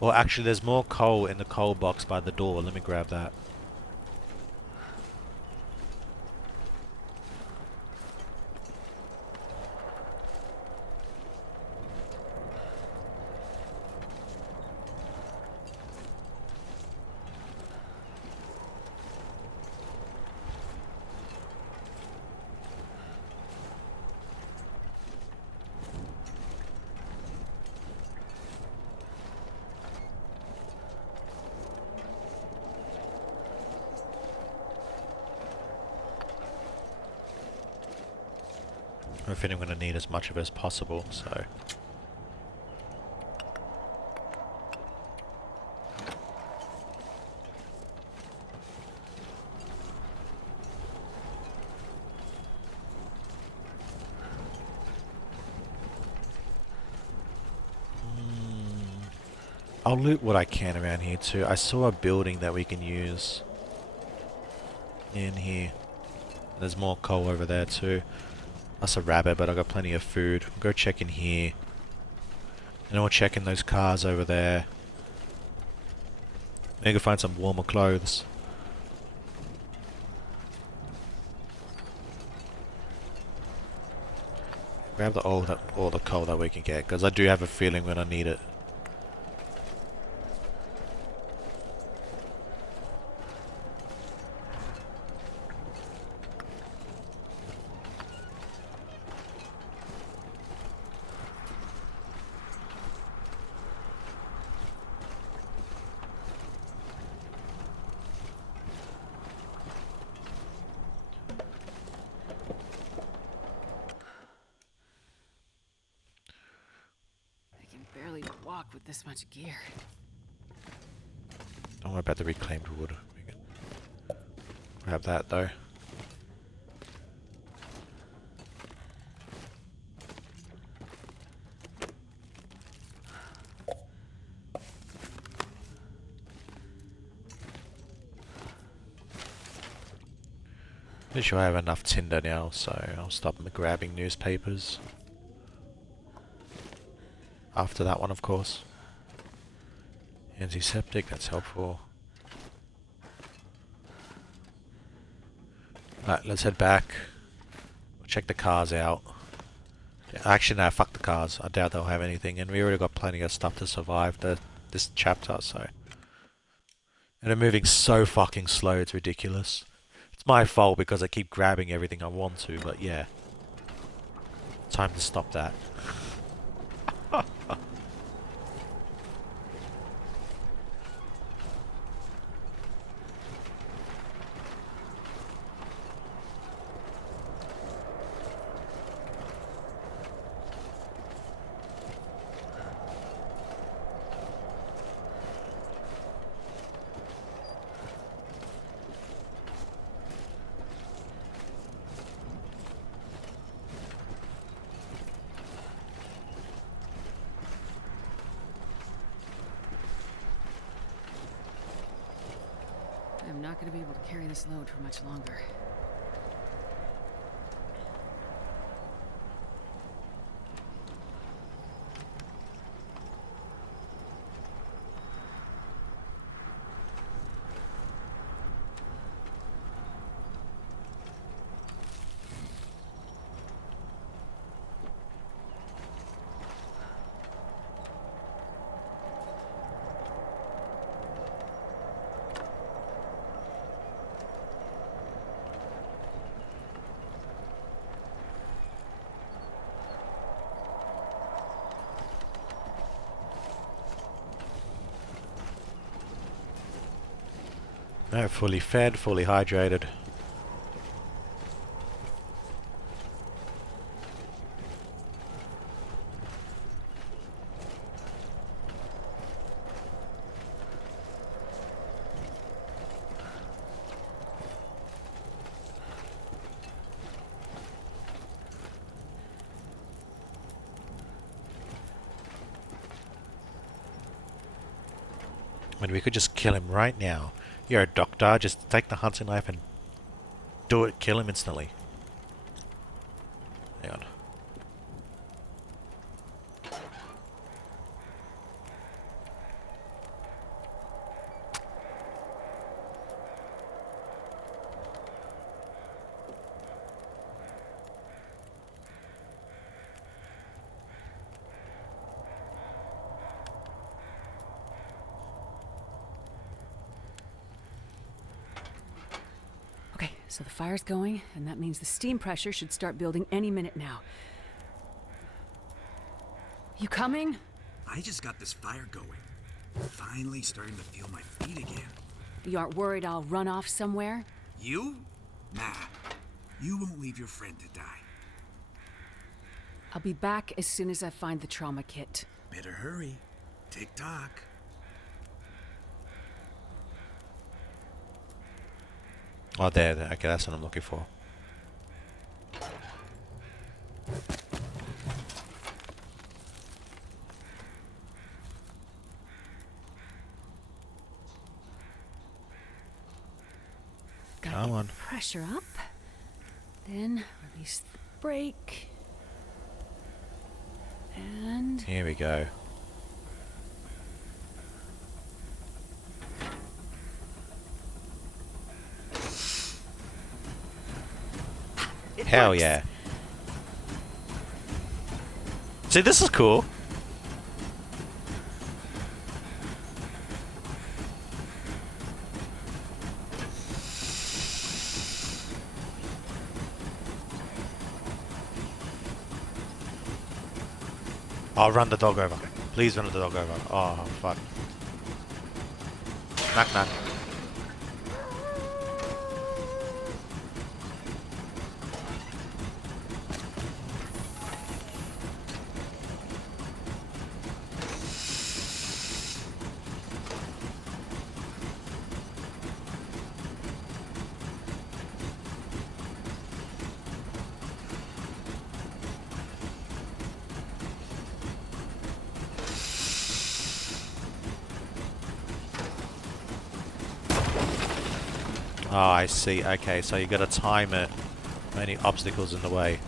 Well, actually, there's more coal in the coal box by the door. Let me grab that. I think I'm going to need as much of it as possible, so... I'll loot what I can around here too. I saw a building that we can use in here. There's more coal over there too. That's a rabbit, but I got plenty of food. We'll go check in here. And then we'll check in those cars over there. Maybe go find some warmer clothes. Grab all the coal that we can get, because I do have a feeling we're gonna need it. Walk with this much gear. Don't worry about the reclaimed wood. We can grab that though. Pretty sure I have enough tinder now, so I'll stop grabbing newspapers. After that one, of course. Antiseptic, that's helpful. Alright, let's head back. We'll check the cars out. Actually, no, fuck the cars. I doubt they'll have anything, and we already got plenty of stuff to survive this chapter, so... And they're moving so fucking slow, it's ridiculous. It's my fault because I keep grabbing everything I want to, but yeah. Time to stop that. not gonna be able to carry this load for much longer. No, fully fed, fully hydrated. I mean, we could just kill him right now. You're a doctor, just take the hunting knife and do it, kill him instantly. Hang on. Okay, so the fire's going, and that means the steam pressure should start building any minute now. You coming? I just got this fire going. Finally starting to feel my feet again. You aren't worried I'll run off somewhere? You? Nah. You won't leave your friend to die. I'll be back as soon as I find the trauma kit. Better hurry. Tick-tock. Oh, there. Okay, that's what I'm looking for. Gotta get pressure up. Then release the brake. And here we go. Hell yeah. See, this is cool. I'll run the dog over. Please run the dog over. Oh, fuck. Knock, knock. Oh, I see. Okay, so you gotta time it. Any obstacles in the way.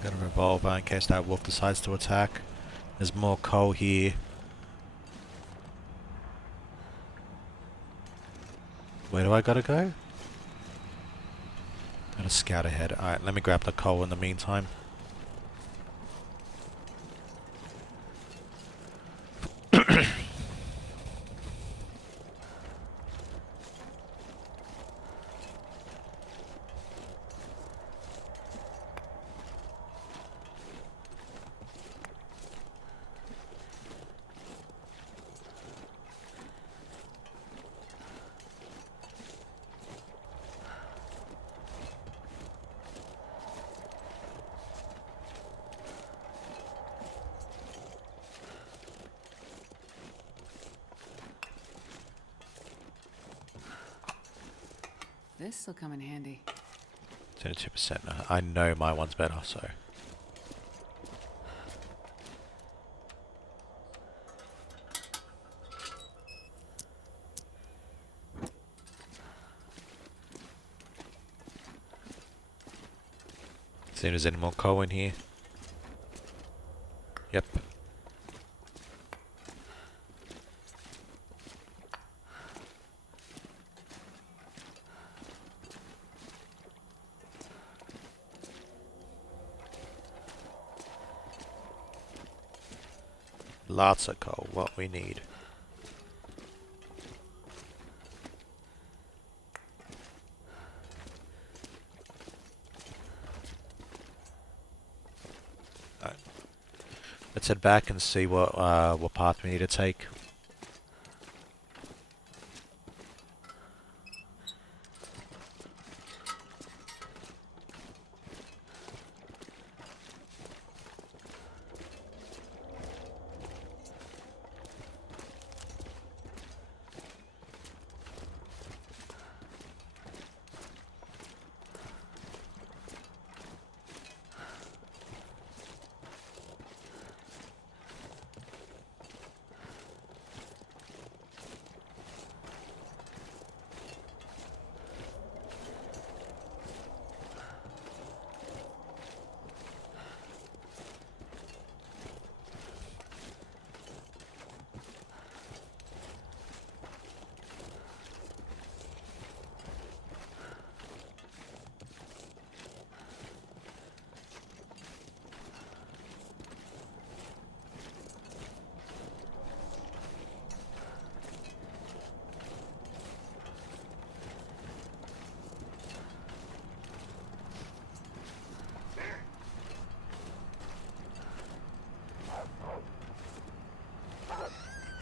Got a revolver in case that wolf decides to attack. There's more coal here. Where do I gotta go? to scout ahead. Alright, let me grab the coal in the meantime. This'll come in handy. 22%. I know my one's better, so. See if there's any more coal in here. Yep. Lots of coal, what we need. Alright. Let's head back and see what path we need to take.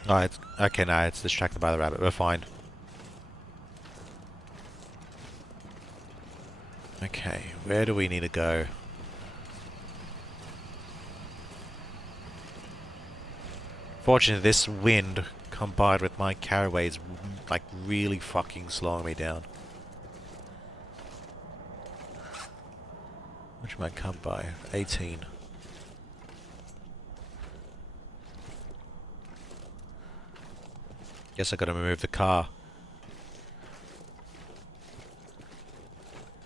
Oh, it's okay. No, it's distracted by the rabbit. We're fine. Okay, where do we need to go? Fortunately, this wind combined with my caraway is like really fucking slowing me down. Which might come by 18. Guess I gotta move the car.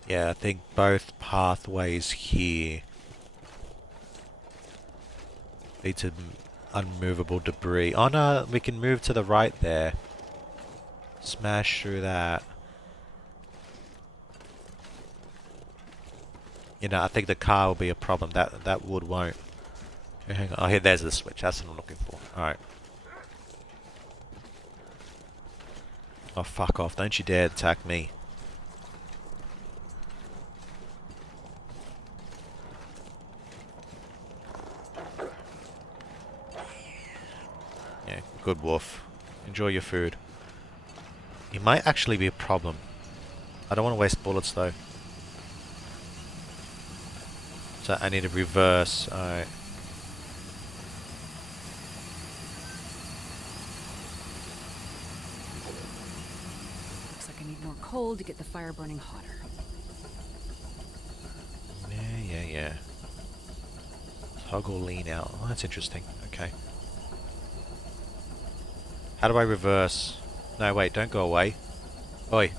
Yeah, I think both pathways here lead to unmovable debris. Oh no, we can move to the right there. Smash through that. You know, I think the car will be a problem. That wood won't. Okay, hang on. Oh, here, there's the switch. That's what I'm looking for. Alright. Oh, fuck off. Don't you dare attack me. Yeah, good wolf. Enjoy your food. He might actually be a problem. I don't want to waste bullets though. So I need to reverse. Alright. Looks like I need more coal to get the fire burning hotter. Yeah. Toggle lean out. Oh, that's interesting. Okay. How do I reverse? No, wait, don't go away. Oi.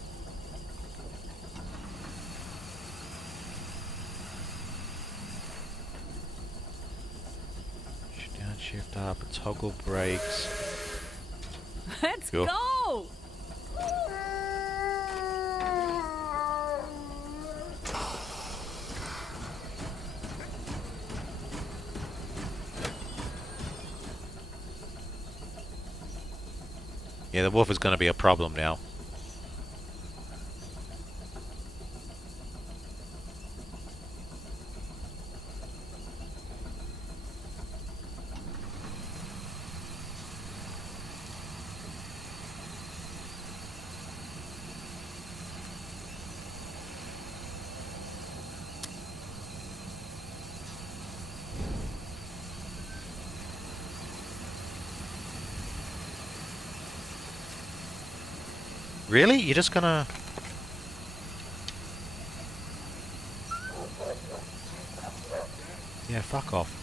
Down, shift up, toggle brakes. Let's Cool. go! Yeah, the wolf is going to be a problem now. Really? You're just gonna... Yeah, fuck off.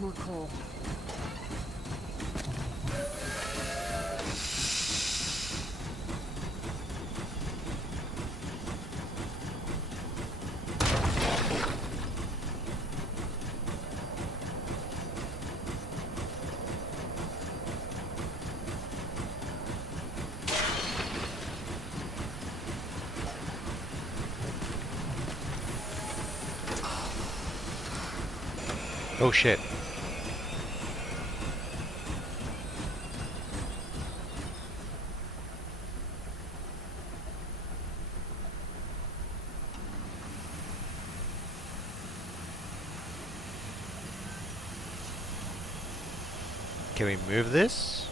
More coal. Oh shit. Can we move this?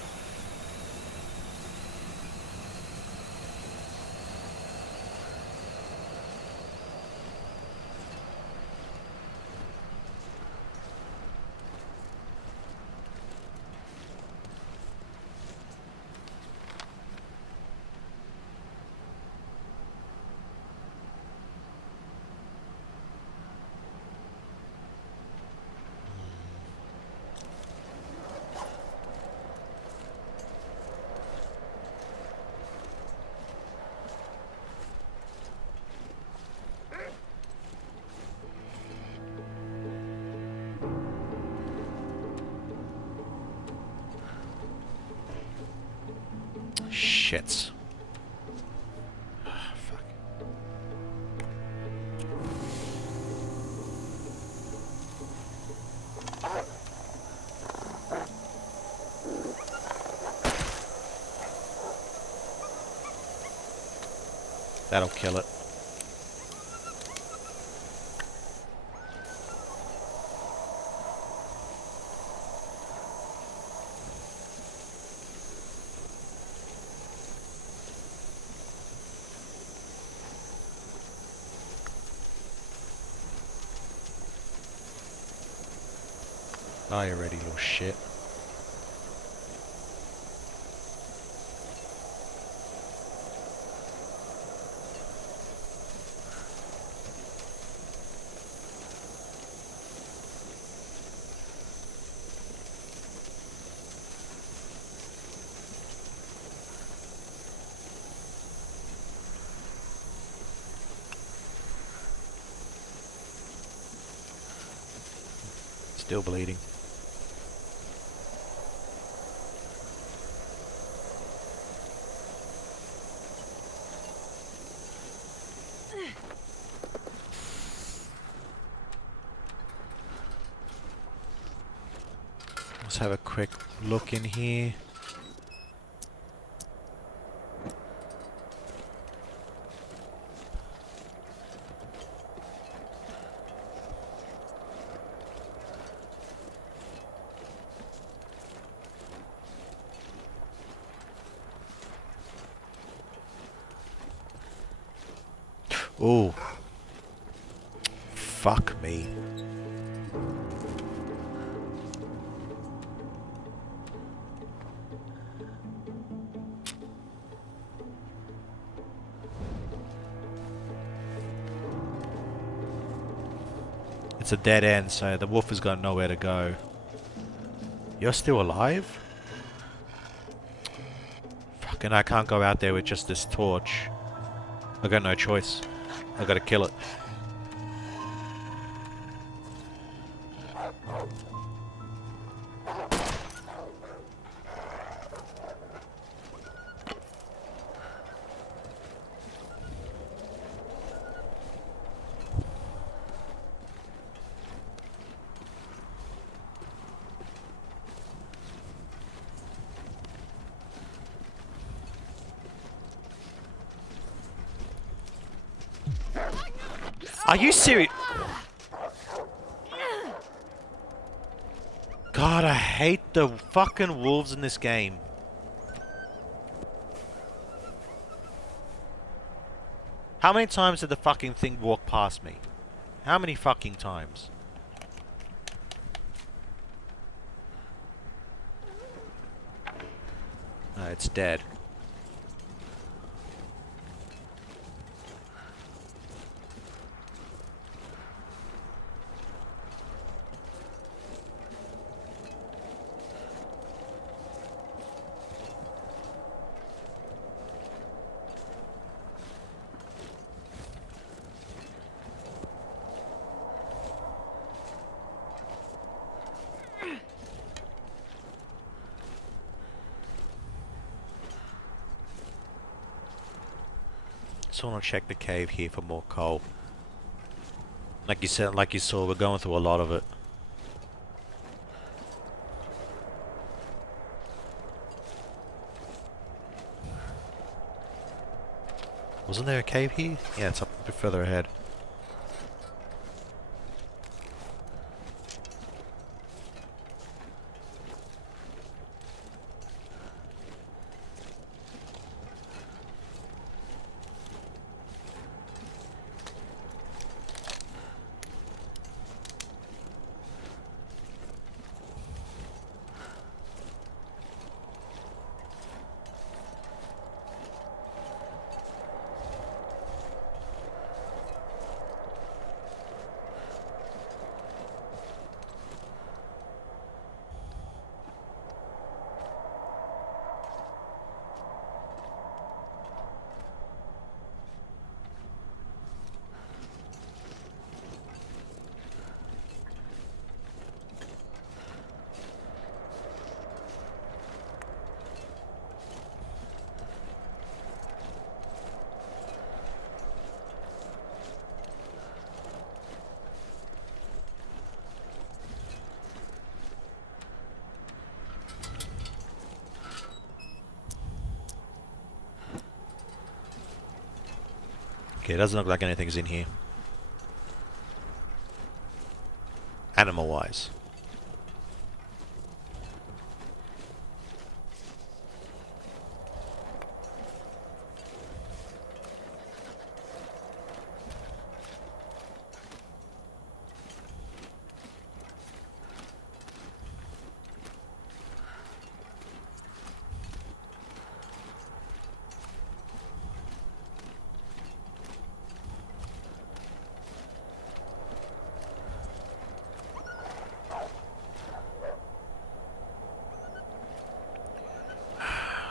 Shit. Fuck. That'll kill it. Die already, little shit. Still bleeding. Let's have a quick look in here. Oh, fuck me. It's a dead end, so the wolf has got nowhere to go. You're still alive? Fucking, I can't go out there with just this torch. I got no choice. I gotta kill it. Are you serious? God, I hate the fucking wolves in this game. How many times did the fucking thing walk past me? How many fucking times? No, it's dead. Just want to check the cave here for more coal. Like you said, like you saw, we're going through a lot of it. Wasn't there a cave here? Yeah, it's up a bit further ahead. Okay, it doesn't look like anything's in here. Animal-wise.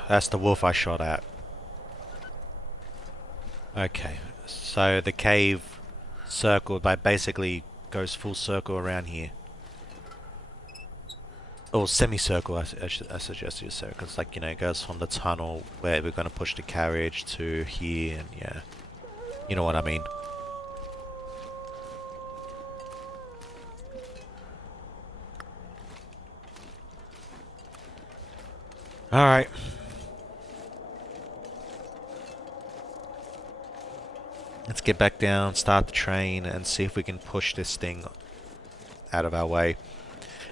That's the wolf I shot at. Okay, so the cave circle basically goes full circle around here. Or semicircle, I suggest you say, because like, you know, it goes from the tunnel where we're going to push the carriage to here, and yeah, you know what I mean. Alright. Let's get back down, start the train, and see if we can push this thing out of our way.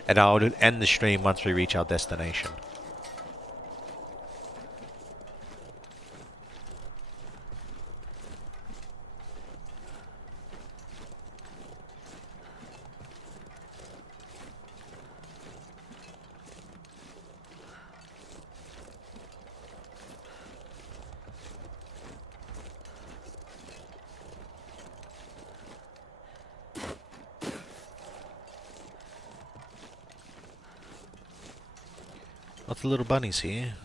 And I'll end the stream once we reach our destination. Lots of little bunnies here.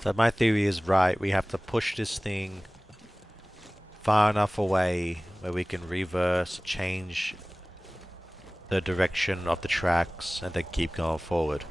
So my theory is right. We have to push this thing far enough away where we can reverse, change the direction of the tracks, and then keep going forward.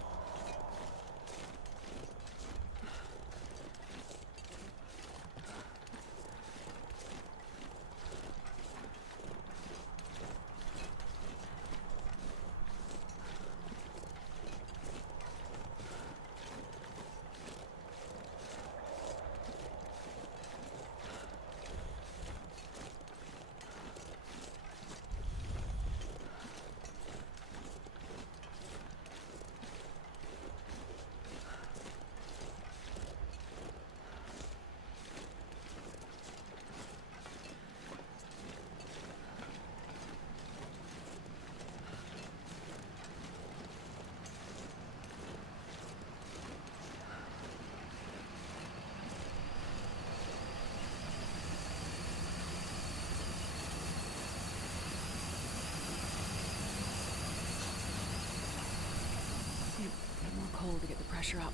Need more coal to get the pressure up.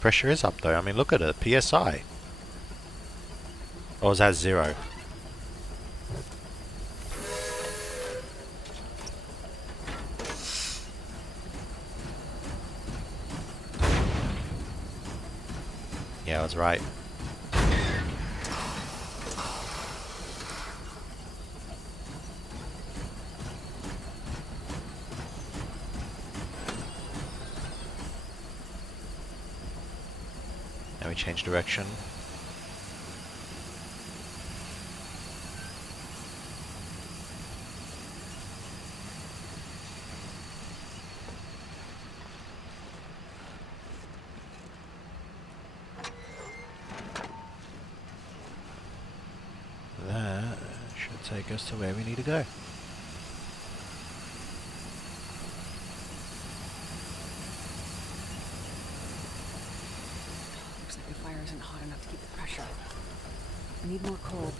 Pressure is up though. I mean, look at it. PSI. Or is that 0? Yeah, I was right. Now we change direction. That should take us to where we need to go. Looks like the fire isn't hot enough to keep the pressure up. I need more coal.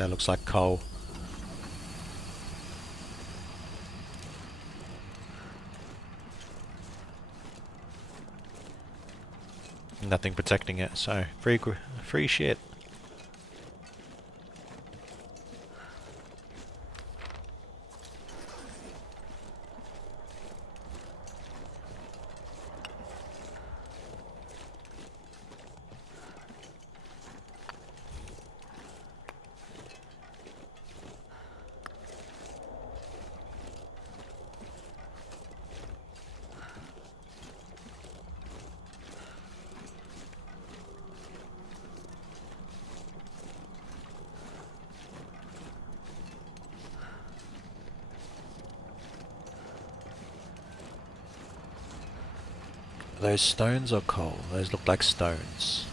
That looks like coal. Nothing protecting it, so free shit. Are those stones or coal? Those look like stones.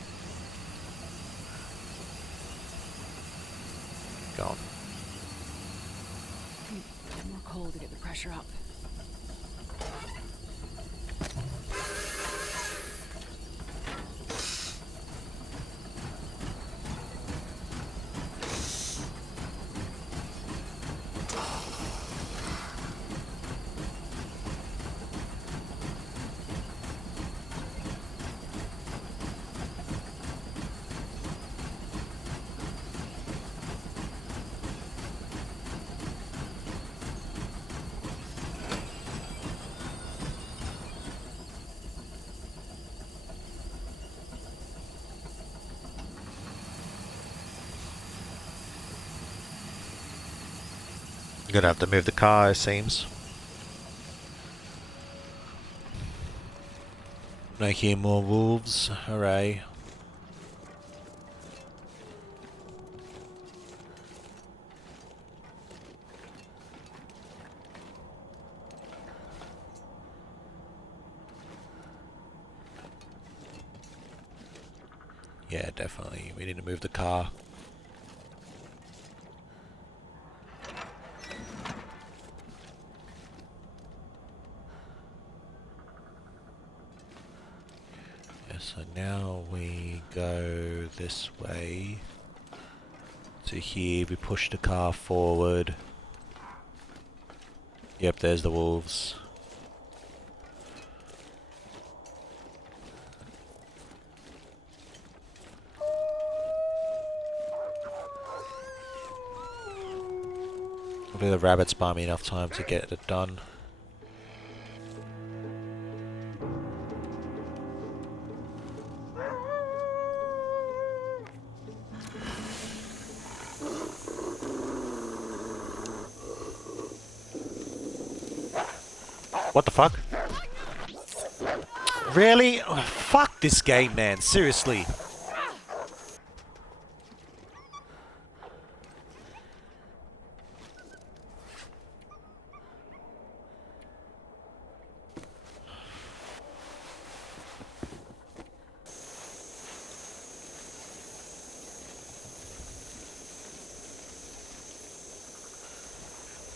Gone. Need more coal to get the pressure up. Gonna have to move the car, it seems. I hear more wolves. Hooray. Yeah, definitely. We need to move the car. So now we go this way to here, we push the car forward. Yep, there's the wolves. Hopefully the rabbits buy me enough time to get it done. What the fuck? Really? Oh, fuck this game, man. Seriously.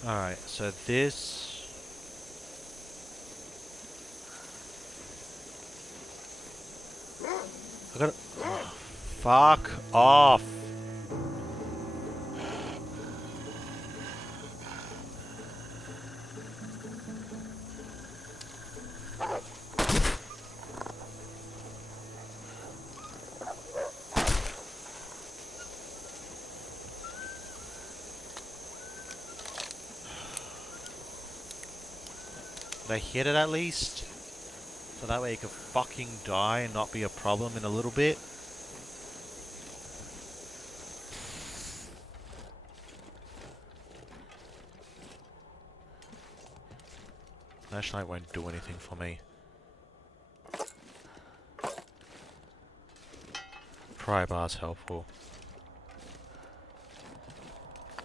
Alright, so this... I gotta... Oh, fuck off. Did I hit it at least? So that way it could fucking die and not be a problem in a little bit. Flashlight won't do anything for me. Pry bar's helpful.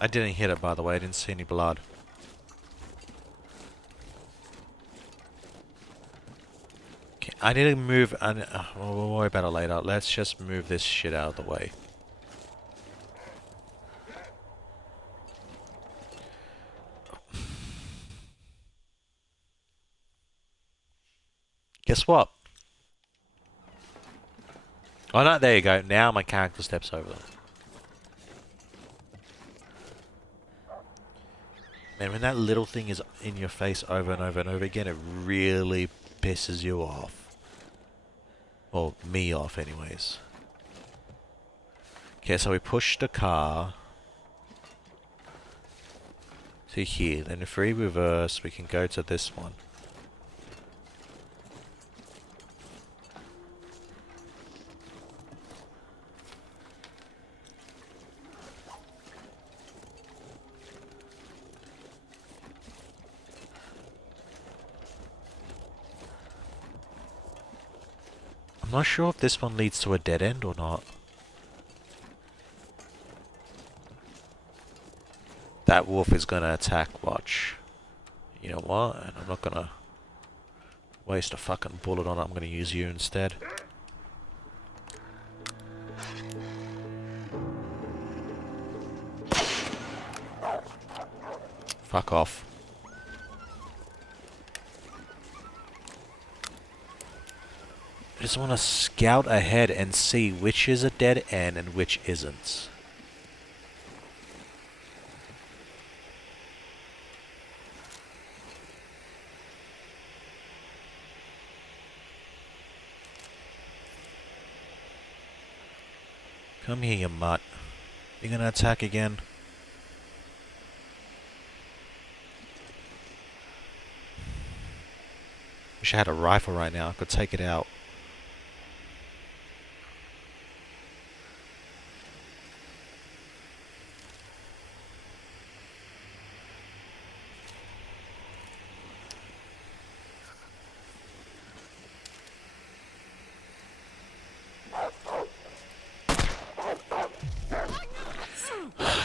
I didn't hit it, by the way. I didn't see any blood. Okay, I need to move... we'll worry about it later. Let's just move this shit out of the way. Guess what? Oh no, there you go. Now my character steps over them. And when that little thing is in your face over and over and over again, it really pisses you off. Well, me off anyways. Okay, so we push the car to here. Then if we reverse, we can go to this one. I'm not sure if this one leads to a dead end or not. That wolf is gonna attack, watch. You know what? And I'm not gonna waste a fucking bullet on it, I'm gonna use you instead. Fuck off. I just want to scout ahead and see which is a dead end and which isn't. Come here, you mutt. You gonna attack again? Wish I had a rifle right now, I could take it out.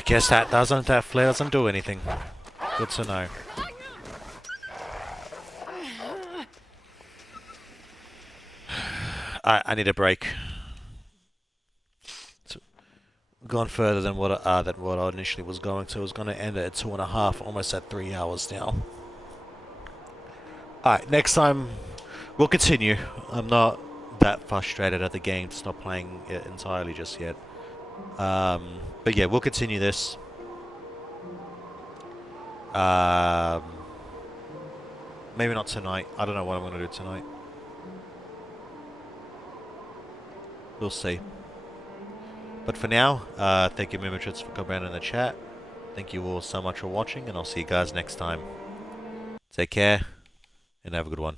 Guess that flare doesn't do anything. Good to know. I need a break. So, gone further than what I initially was going to. I was going to end it at 2.5, almost at 3 hours now. Alright, next time we'll continue. I'm not that frustrated at the game to stop playing it entirely just yet. But yeah, we'll continue this. Maybe not tonight. I don't know what I'm going to do tonight. We'll see. But for now, thank you, Mimitrits, for coming in the chat. Thank you all so much for watching, and I'll see you guys next time. Take care, and have a good one.